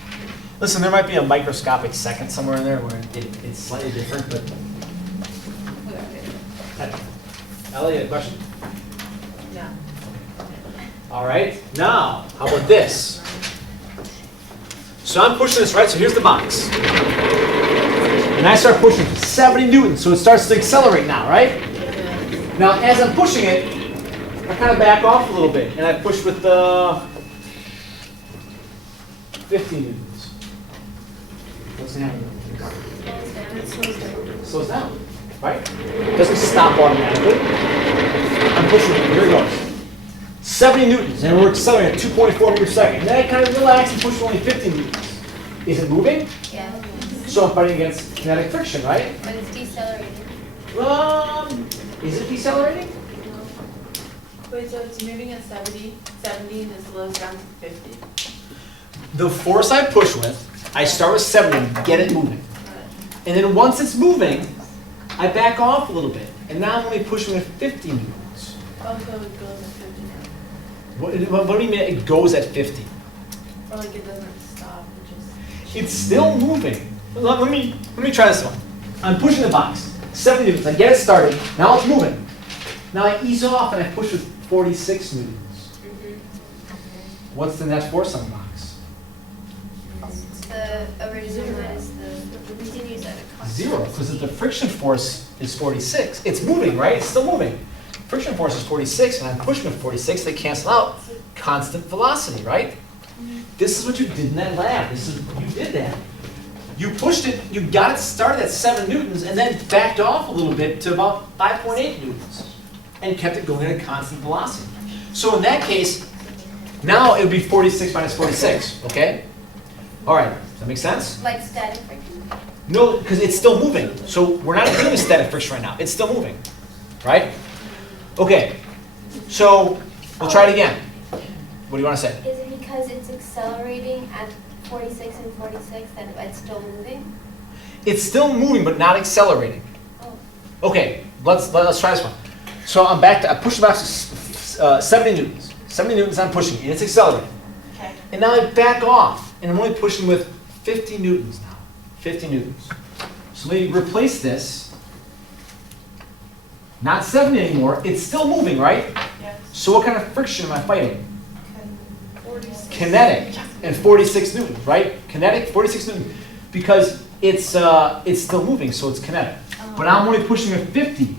Listen, there might be a microscopic second somewhere in there where it's slightly different, but. Ellie, a question? No. All right, now, how about this? So I'm pushing this, right? So here's the box. And I start pushing 70 newtons, so it starts to accelerate now, right? Now, as I'm pushing it, I kind of back off a little bit, and I push with the 50 newtons. What's happening? It slows down, right? It doesn't stop automatically. I'm pushing it. Here it goes. 70 newtons, and we're accelerating at 2.4 meters per second. And then I kind of relax and push only 50 newtons. Is it moving? Yeah. So I'm fighting against kinetic friction, right? But it's decelerating. Is it decelerating? Wait, so it's moving at 70 and it slows down to 50? The force I push with, I start with 70 and get it moving. And then once it's moving, I back off a little bit. And now I'm only pushing with 50 newtons. Oh, so it goes at 50 now. What do you mean it goes at 50? Or like it doesn't stop, it just... It's still moving. Let me try this one. I'm pushing the box. 70 newtons. I get it started. Now it's moving. Now I ease off and I push with 46 newtons. What's the net force on the box? It's the original minus the continues at a constant. 0, because the friction force is 46. It's moving, right? It's still moving. Friction force is 46, and I'm pushing with 46. They cancel out. Constant velocity, right? This is what you did in that lab. You did that. You pushed it, you got it started at 7 newtons, and then backed off a little bit to about 5.8 newtons, and kept it going at a constant velocity. So in that case, now it would be 46 minus 46, okay? All right, does that make sense? Like static friction. No, because it's still moving. So we're not doing static friction right now. It's still moving, right? Okay, so we'll try it again. What do you want to say? Is it because it's accelerating at 46 and 46 that it's still moving? It's still moving, but not accelerating. Oh. Okay, let's try this one. So I'm back to, I push the box to 70 newtons. 70 newtons, I'm pushing it, and it's accelerating. Okay. And now I back off, and I'm only pushing with 50 newtons now. 50 newtons. So let me replace this. Not 70 anymore, it's still moving, right? Yes. So what kind of friction am I fighting? Okay. 46. Kinetic, and 46 newtons, right? Kinetic, 46 newtons. Because it's still moving, so it's kinetic. But I'm only pushing with 50.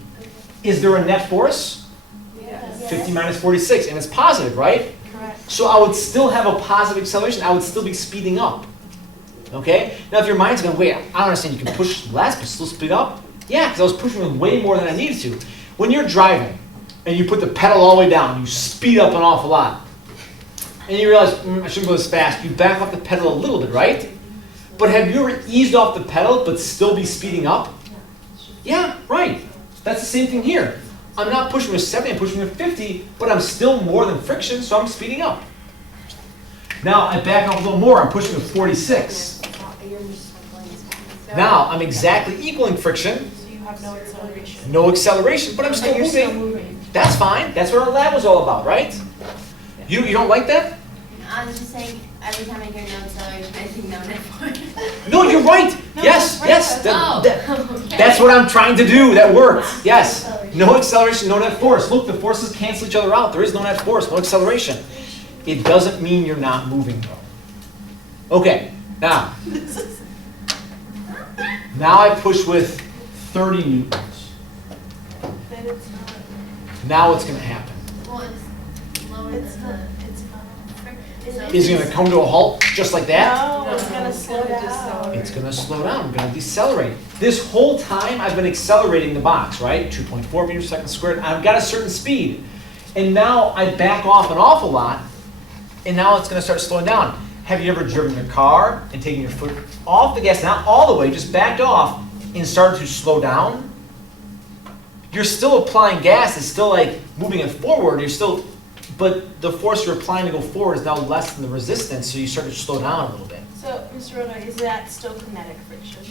Is there a net force? Yes. 50 minus 46, and it's positive, right? Correct. So I would still have a positive acceleration. I would still be speeding up. Okay? Now if your mind's going, wait, I don't understand, you can push less but still speed up? Yeah, because I was pushing with way more than I needed to. When you're driving and you put the pedal all the way down, you speed up an awful lot. And you realize, I shouldn't go this fast. You back off the pedal a little bit, right? But have you ever eased off the pedal but still be speeding up? Yeah, right. That's the same thing here. I'm not pushing with 70, I'm pushing with 50, but I'm still more than friction, so I'm speeding up. Now I back off a little more, I'm pushing with 46. Now I'm exactly equaling friction, So you have no acceleration. no acceleration, but I'm still But you're moving. still moving. That's fine, that's what our lab was all about, right? You don't like that? I was just saying, every time I hear no acceleration, I think no net force. No, you're right. No, Yes, that's right. yes. Oh, okay. That's what I'm trying to do. That works. Yes. No acceleration, no net force. Look, the forces cancel each other out. There is no net force, no acceleration. It doesn't mean you're not moving, though. Okay, now. Now I push with 30 newtons. Then it's not. Now what's going to happen? Well, it's lower than It's not. the It's not. friction. Is it going to come to a halt just like that? No, it's gonna slow down. decelerate. It's going to slow down. I'm going to decelerate. This whole time I've been accelerating the box, right? 2.4 meters per second squared. I've got a certain speed. And now I back off an awful lot, and now it's going to start slowing down. Have you ever driven your car and taken your foot off the gas, not all the way, just backed off and started to slow down? You're still applying gas. It's still like moving it forward. You're still, but the force you're applying to go forward is now less than the resistance, so you start to slow down a little bit. So, Mr. Roda, is that still kinetic friction?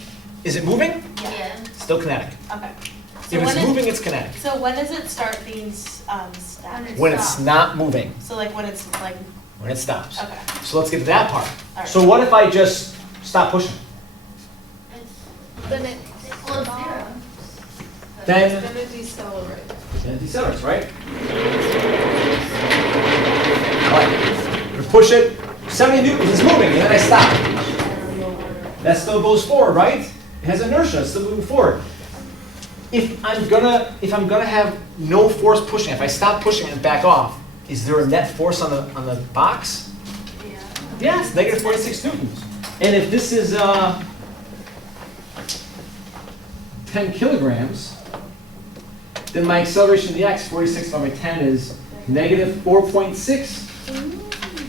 Is it moving? Yeah. Still kinetic. Okay. If So it's when moving, it's kinetic. So when does it start being static? When it's not moving, So like when it's like, when it stops. okay. So let's get to that part. Alright. So what if I just stop pushing? Then it Well, it's zero. Then Then it decelerates. it decelerates, right? Alright, we push it, 70 newtons is moving, and then I stop. That still goes forward, right? It has inertia, it's still moving forward. If I'm gonna have no force pushing, if I stop pushing and back off, is there a net force on the box? Yeah. Yes, negative 46 newtons. And if this is 10 kilograms, then my acceleration of the x, 46 divided by 10, is negative 4.6.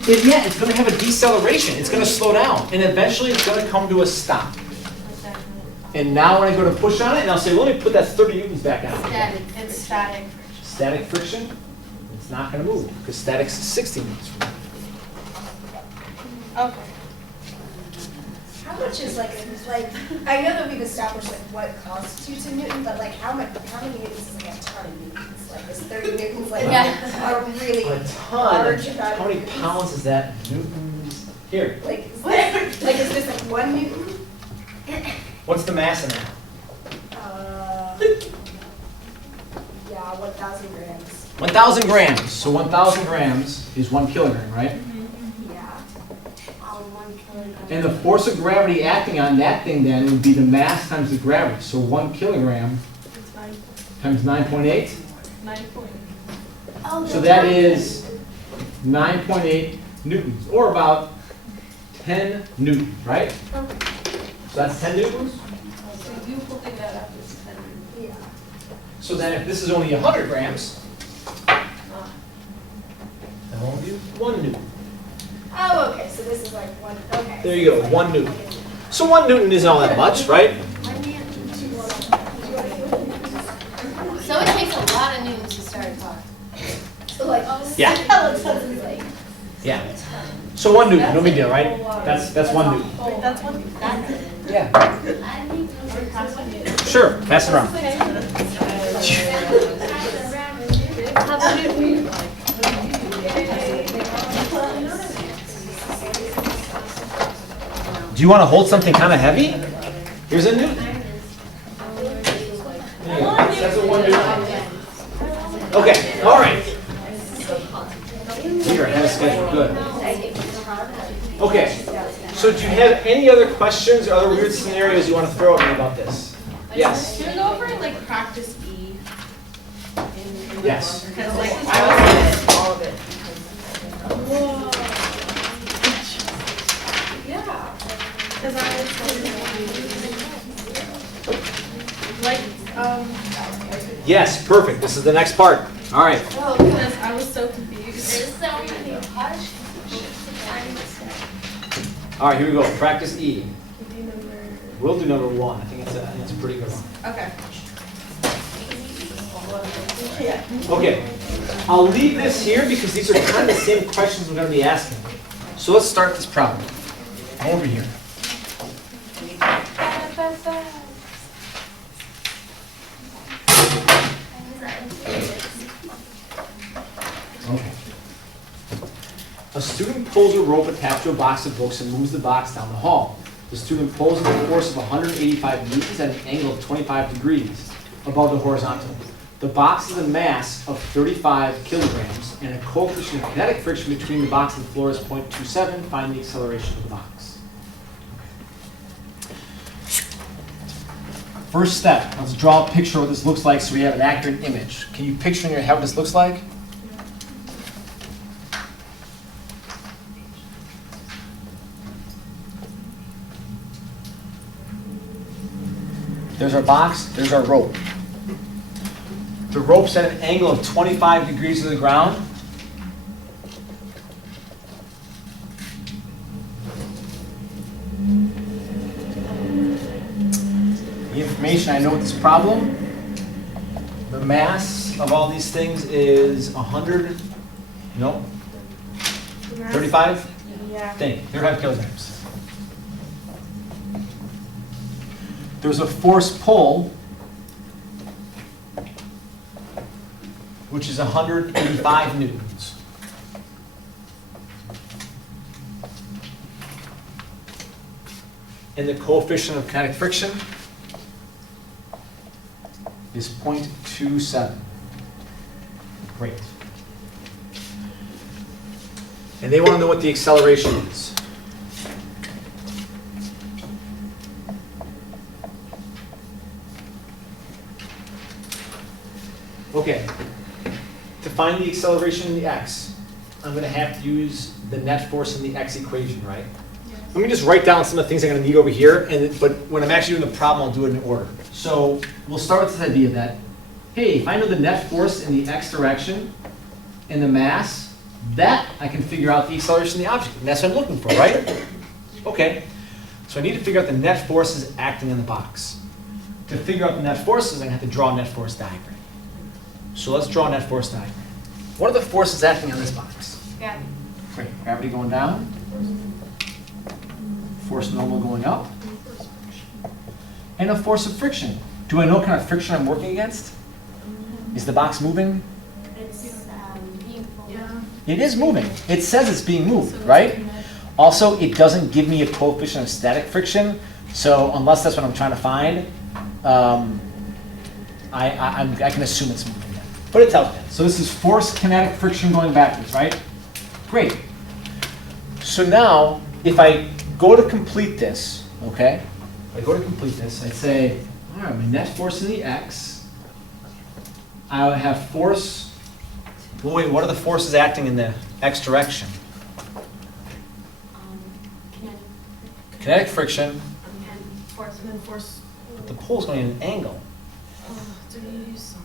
It's going to have a deceleration. It's going to slow down. And eventually it's going to come to a stop. And now when I go to push on it, and I'll say, let me put that 30 newtons back on. Static. It's static friction. Static friction, it's not going to move because static's 60 newtons. Okay. How much is like I know that we've established like what constitutes a newton, but like how many newtons is like a ton of newtons? Like is 30 newtons like Yeah. a really A ton. large amount of How many newtons? pounds is that? Newtons. Here. Like is that, like is this like 1 newton? What's the mass in that? Yeah, 1,000 grams. 1,000 grams. So 1,000 grams is 1 kilogram, right? Yeah. Oh, 1 kilogram. And the force of gravity acting on that thing then would be the mass times the gravity. So 1 kilogram It's 9, times 9.8. 9 point. Oh, So that's that right. is 9.8 newtons, or about 10 newtons, right? So that's 10 newtons. So you holding that up is 10. Yeah. So then if this is only 100 grams, then it'll be 1 newton. Oh, okay. So this is like 1. Okay. There you go, 1 newton. So 1 newton isn't all that much, right? So it takes a lot of newtons to start a car. So like Yeah. skeletons is like Yeah. So 1 newton, no big deal, right? That's 1 newton. Wait, that's one. That's it. Yeah. I didn't even know it was Sure, pass it around. How about it? Do you want to hold something kind of heavy? Here's a Newton. That's a 1 Newton. Okay, all right. We are ahead of schedule, good. Okay, so do you have any other questions or other weird scenarios you want to throw at me about this? Yes? Can we go over like practice E? Yes. Because like I was all of it. Yeah. Because I was like Yes, perfect. This is the next part. All right. because I was so confused. All right, here we go. Practice E. We'll do number 1. I think it's a pretty good one. Okay. Okay, I'll leave this here because these are kind of the same questions we're going to be asking. So let's start this problem. Over here. Okay. A student pulls a rope attached to a box of books and moves the box down the hall. The student pulls at a force of 185 newtons at an angle of 25 degrees above the horizontal. The box has a mass of 35 kilograms and a coefficient of kinetic friction between the box and the floor is 0.27. Find the acceleration of the box. First step, let's draw a picture of what this looks like so we have an accurate image. Can you picture in your head what this looks like? There's our box, there's our rope. The rope's at an angle of 25 degrees to the ground. The information I know with this problem, the mass of all these things is 100, no? 35? Yeah. Think, 35 kilograms. There's a force pull, which is 185 newtons. And the coefficient of kinetic friction is 0.27. Great. And they want to know what the acceleration is. Okay, to find the acceleration in the x, I'm going to have to use the net force in the x equation, right? Let me just write down some of the things I'm going to need over here, but when I'm actually doing the problem, I'll do it in order. So we'll start with this idea that, hey, if I know the net force in the x direction and the mass, that I can figure out the acceleration of the object, and that's what I'm looking for, right? Okay, so I need to figure out the net forces acting in the box. To figure out the net forces, I'm going to have to draw a net force diagram. So let's draw a net force diagram. What are the forces acting on this box? Gravity. Great. Gravity going down. Force normal going up. And a force of friction. Do I know what kind of friction I'm working against? Is the box moving? It's being pulled. Yeah. It is moving. It says it's being moved, right? Also, it doesn't give me a coefficient of static friction. So unless that's what I'm trying to find, I can assume it's moving. But it tells me. So this is force kinetic friction going backwards, right? Great. So now, if I go to complete this, okay? If I go to complete this, I'd say, all right, my net force in the x. I would have force. Well, wait, what are the forces acting in the x direction? Kinetic friction. And force. And then force. But the pole's going in an angle. Do you use sign?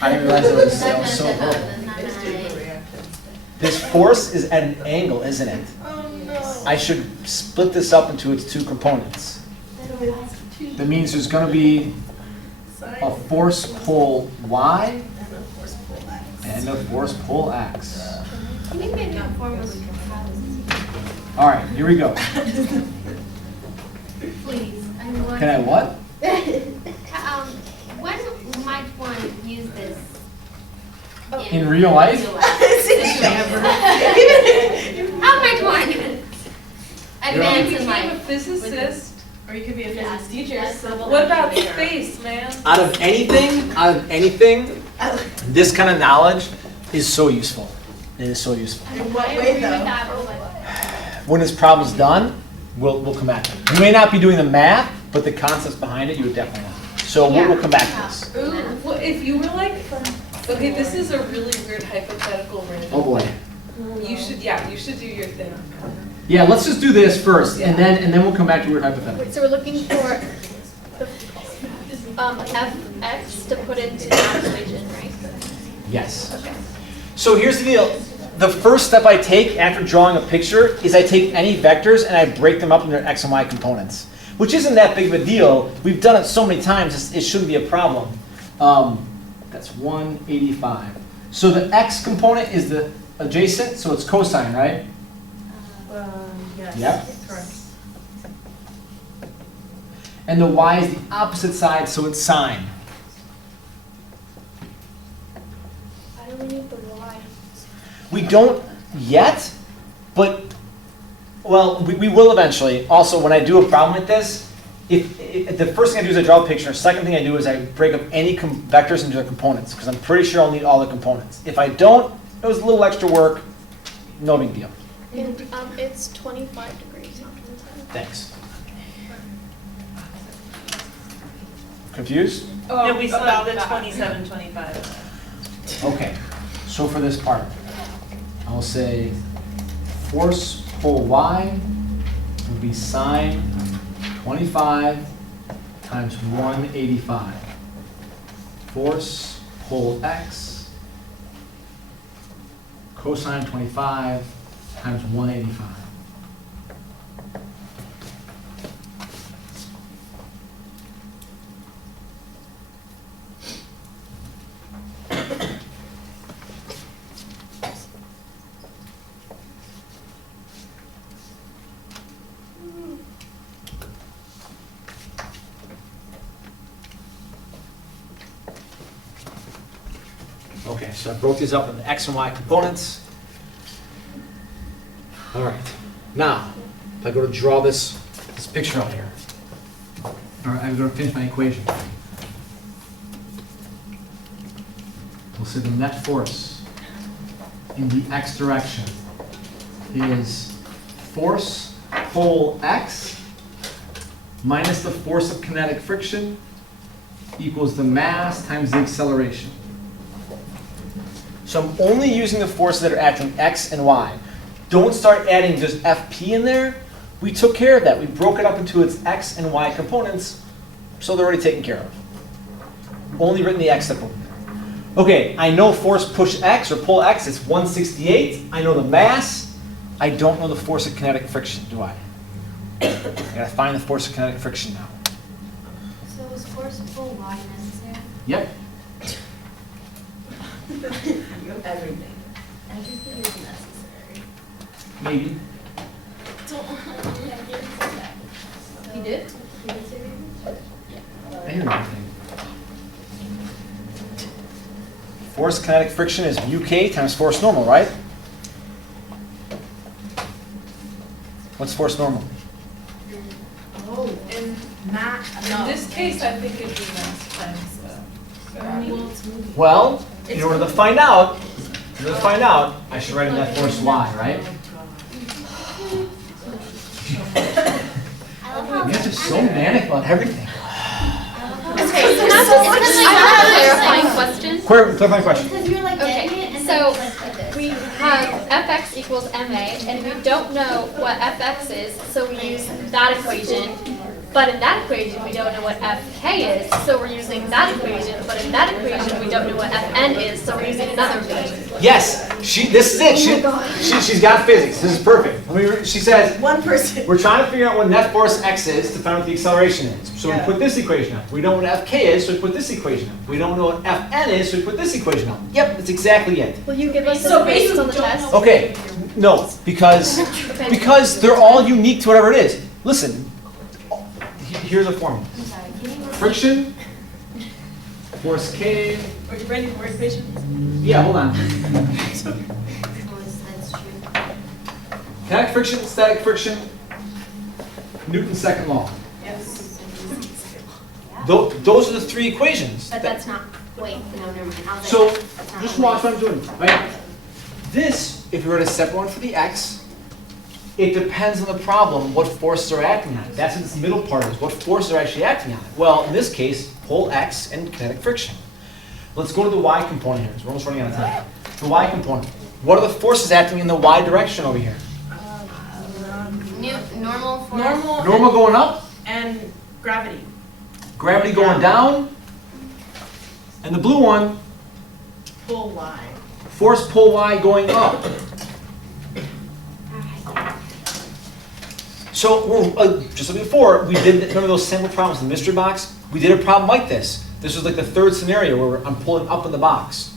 I didn't realize it was so horrible. This force is at an angle, isn't it? Oh no. I should split this up into its two components. That means there's going to be a force pull y And then force pull X. and a force pull x. Can you get new formulas? All right, here we go. Please. Can I what? When might one use this In real life? How much one? Advance You in became a life. physicist. Or you could be a physics teacher. What about space, man? Out of anything, this kind of knowledge is so useful. It is so useful. In what I way agree with though? that, but When this problem's done, we'll come back to it. You may not be doing the math, but the concepts behind it, you would definitely know. So we'll come back to this. Ooh, well, if you were like, okay, this is a really weird hypothetical random. Oh boy. You should do your thing. Yeah, let's just do this first, and then we'll come back to weird hypotheticals. Wait, so we're looking for the fx to put into that equation, right? Yes. So here's the deal. The first step I take after drawing a picture is I take any vectors and I break them up into their x and y components, which isn't that big of a deal. We've done it so many times, it shouldn't be a problem. That's 185. So the x component is the adjacent, so it's cosine, right? Yes. Yep. Correct. And the y is the opposite side, so it's sine. Why do we need the y? We don't yet, but, well, we will eventually. Also, when I do a problem like this, if the first thing I do is I draw a picture. Second thing I do is I break up any vectors into their components, because I'm pretty sure I'll need all the components. If I don't, it was a little extra work, no big deal. And it's 25 degrees, not 27. Thanks. Confused? No, we saw the 27, 25. Okay, so for this part, I'll say force pull y would be sine 25 times 185. Force pull x, cosine 25 times 185. Okay, so I broke these up into x and y components. All right, now, if I go to draw this picture out here, all right, I'm going to finish my equation. We'll say the net force in the x direction is force pull x minus the force of kinetic friction equals the mass times the acceleration. So I'm only using the forces that are acting x and y. Don't start adding just Fp in there. We took care of that. We broke it up into its x and y components, so they're already taken care of. Only written the x separately. Okay, I know force push x or pull x is 168. I know the mass. I don't know the force of kinetic friction, do I? I gotta find the force of kinetic friction now. So is force pull y necessary? Yep. Everything. Everything is necessary. Maybe. He did? I hear nothing. Force kinetic friction is UK times force normal, right? What's force normal? In this case, I think it'd be mass times Well, in order to find out, I should write in that force y, right? I love how You guys are so manic about everything. Okay, so that's I have a clarifying question. Clarifying question. because you're like Okay, getting it and so then it's like this. we have fx equals ma, and we don't know what fx is, so we use that equation. But in that equation, we don't know what fk is, so we're using that equation. But in that equation, we don't know what fn is, so we're using another equation. Yes, this is it. She's got physics. This is perfect. She says, One person. we're trying to figure out what net force x is to find out what the acceleration is. So Yeah. we put this equation up. We don't know what Fk is, so we put this equation up. We don't know what Fn is, so we put this equation up. Yep, that's exactly it. Will you give us So the basis on the basically, test? Okay, no, because they're all unique to whatever it is. Listen, here's a formula. I'm sorry, can you repeat? Friction force K. Are you ready for equation? Yeah, hold on. That's true. Kinetic friction, static friction, Newton's second law. Yes. Those are the three equations. But that's not, wait, no, never mind. I was So, like, that's not just what watch what I'm doing, right? This, if you were to separate one for the x, it depends on the problem, what forces are acting on it. That's what this middle part is, what forces are actually acting on it. Well, in this case, pole x and kinetic friction. Let's go to the y component here, 'cause we're almost running out of time. The y component. What are the forces acting in the y direction over here? Normal force. Normal. Normal going up, And gravity. gravity going down, and the blue one, Pull Y. force pull y going up. So, just like before, we did, remember those sample problems in the mystery box? We did a problem like this. This was like the third scenario where I'm pulling up in the box.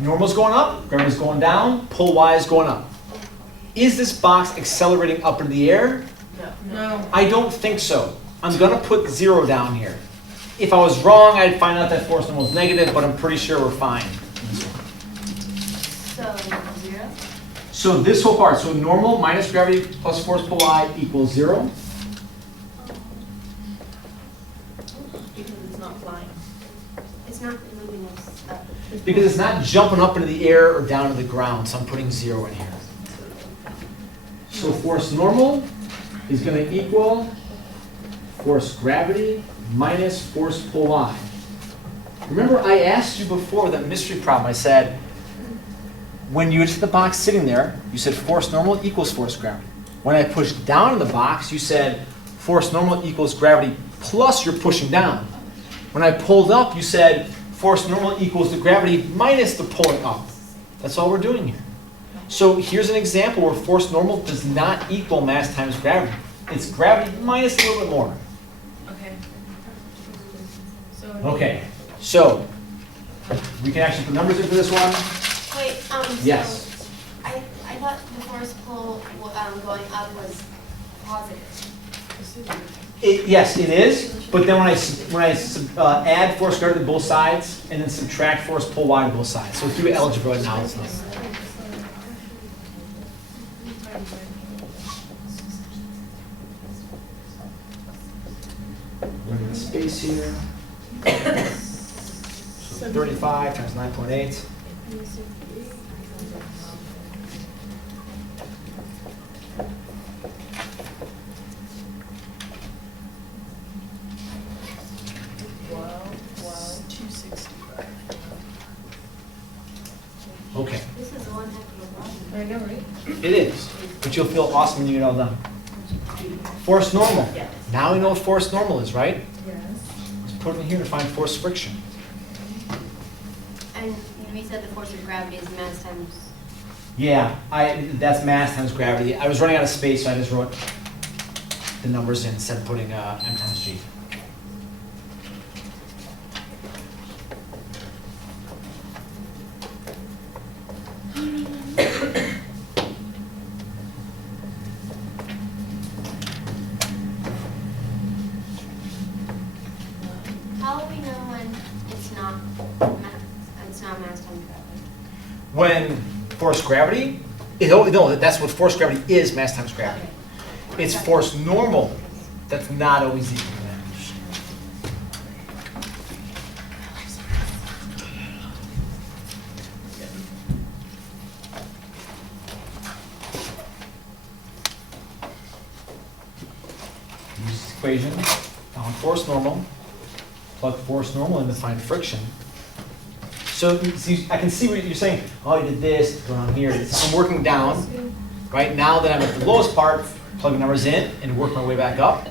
Normal's going up, gravity's going down, pull y is going up. Is this box accelerating up into the air? No. I don't think so. I'm gonna put 0 down here. If I was wrong, I'd find out that force normal is negative, but I'm pretty sure we're fine. So, 0? So this whole part, so normal minus gravity plus force pull y equals 0. Because it's not flying. It's not moving us up. Because it's not jumping up into the air or down to the ground, so I'm putting 0 in here. So force normal is going to equal force gravity minus force pull y. Remember, I asked you before that mystery problem. I said, when you hit the box sitting there, you said force normal equals force gravity. When I pushed down in the box, you said force normal equals gravity plus you're pushing down. When I pulled up, you said force normal equals the gravity minus the pulling up. That's all we're doing here. So here's an example where force normal does not equal mass times gravity. It's gravity minus a little bit more. Okay. So. Okay, so we can actually put numbers in for this one. Wait, Yes. so, I thought the force pull, going up was positive. Yes, it is, but then when I add force gravity to both sides and then subtract force pull y to both sides. So do algebra analysis. Running the space here. So 35 times 9.8. Okay, This is the one heck of a problem. I know, right? it is, but you'll feel awesome when you get all done. Force normal. Yes. Now we know what force normal is, right? Yes. Let's put it in here to find force friction. And we said the force of gravity is mass times. Yeah, that's mass times gravity. I was running out of space, so I just wrote the numbers in instead of putting m times g. How will we know when it's not mass times gravity? When force gravity, no, that's what force gravity is, mass times gravity. It's force normal that's not always equal to that. Use this equation, found force normal, plug force normal in to find friction. So see, I can see what you're saying. Oh, you did this, go down here. I'm working down. Right now that I'm at the lowest part, plug numbers in and work my way back up.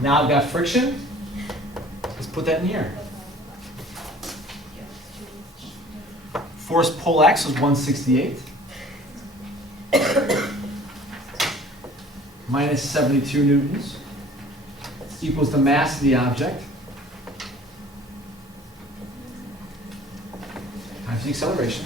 Now I've got friction. Let's put that in here. Force pull X was 168. Minus 72 newtons equals the mass of the object times the acceleration.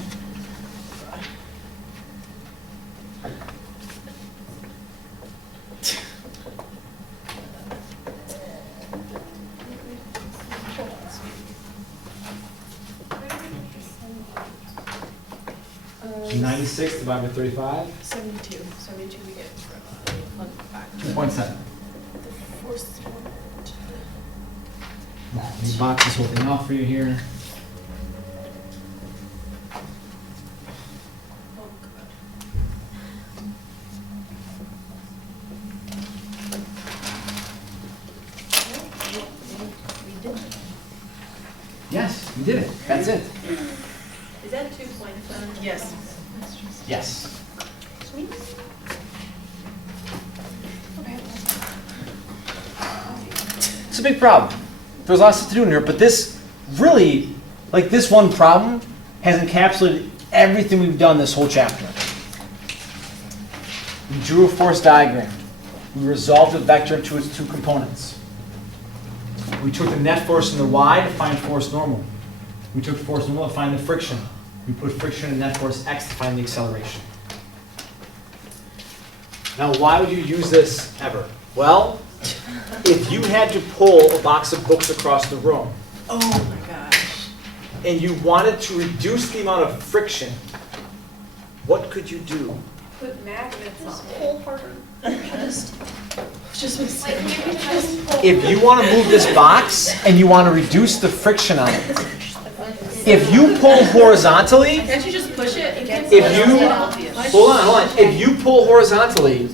So 96 divided by 35, 72 we get from, back. 2.7. The force Let me box this whole thing off for you here. Oh, God. Yes, you did it. That's it. Is that 2.7? Yes. Yes. It's a big problem. There's lots to do in here, but this really, like this one problem, has encapsulated everything we've done this whole chapter. We drew a force diagram. We resolved the vector into its two components. We took the net force in the y to find force normal. We took force normal to find the friction. We put friction in net force x to find the acceleration. Now, why would you use this ever? Well, if you had to pull a box of books across the room, Oh my gosh. and you wanted to reduce the amount of friction, what could you do? Put magnets on it. Pull harder. Just was Wait, can you repeat the question? If you want to move this box and you want to reduce the friction on it, if you pull horizontally, Can't you just push it against If the you- Philadelphia? hold on. If you pull horizontally,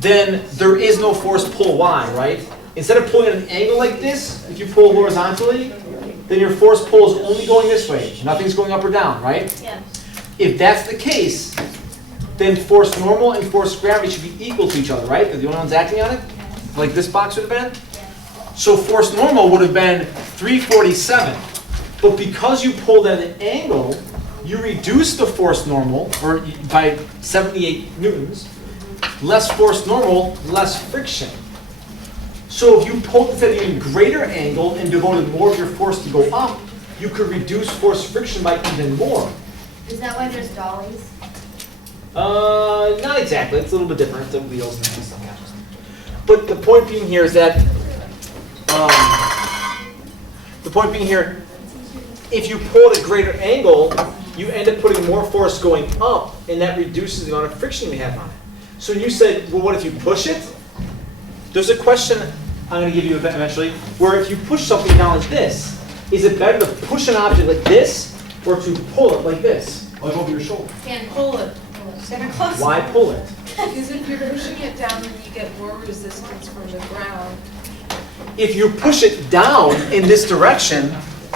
then there is no force pull y, right? Instead of pulling at an angle like this, if you pull horizontally, then your force pull is only going this way. Nothing's going up or down, right? Yeah. If that's the case, then force normal and force gravity should be equal to each other, right? They're the only ones acting on it? Like this box would have been? So force normal would have been 347. But because you pulled at an angle, you reduce the force normal or by 78 newtons. Less force normal, less friction. So if you pulled this at an even greater angle and devoted more of your force to go up, you could reduce force friction by even more. Is that why there's dollies? Not exactly. It's a little bit different. The wheels and stuff. Yeah. But the point being here is that, if you pull at a greater angle, you end up putting more force going up, and that reduces the amount of friction we have on it. So when you said, well, what if you push it? There's a question I'm going to give you eventually, where if you push something down like this, is it better to push an object like this, or to pull it like this, like over your shoulder? Can Pull it. Santa Claus. Why pull it? Because if you're pushing it down, then you get more resistance from the ground. If you push it down in this direction,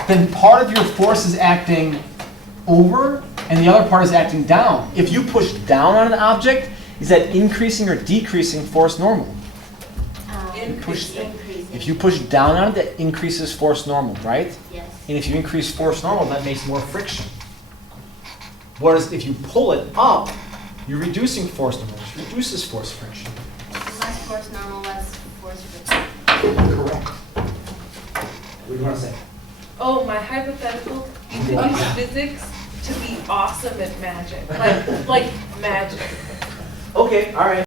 then part of your force is acting over and the other part is acting down. If you push down on an object, is that increasing or decreasing force normal? Increasing. If you push down on it, that increases force normal, right? Yes. And if you increase force normal, that makes more friction. Whereas if you pull it up, you're reducing force normal, which reduces force friction. Less force normal, less force friction. Correct. What do you want to say? Oh, my hypothetical, you could use physics to be awesome at magic. Like magic. Okay, all right.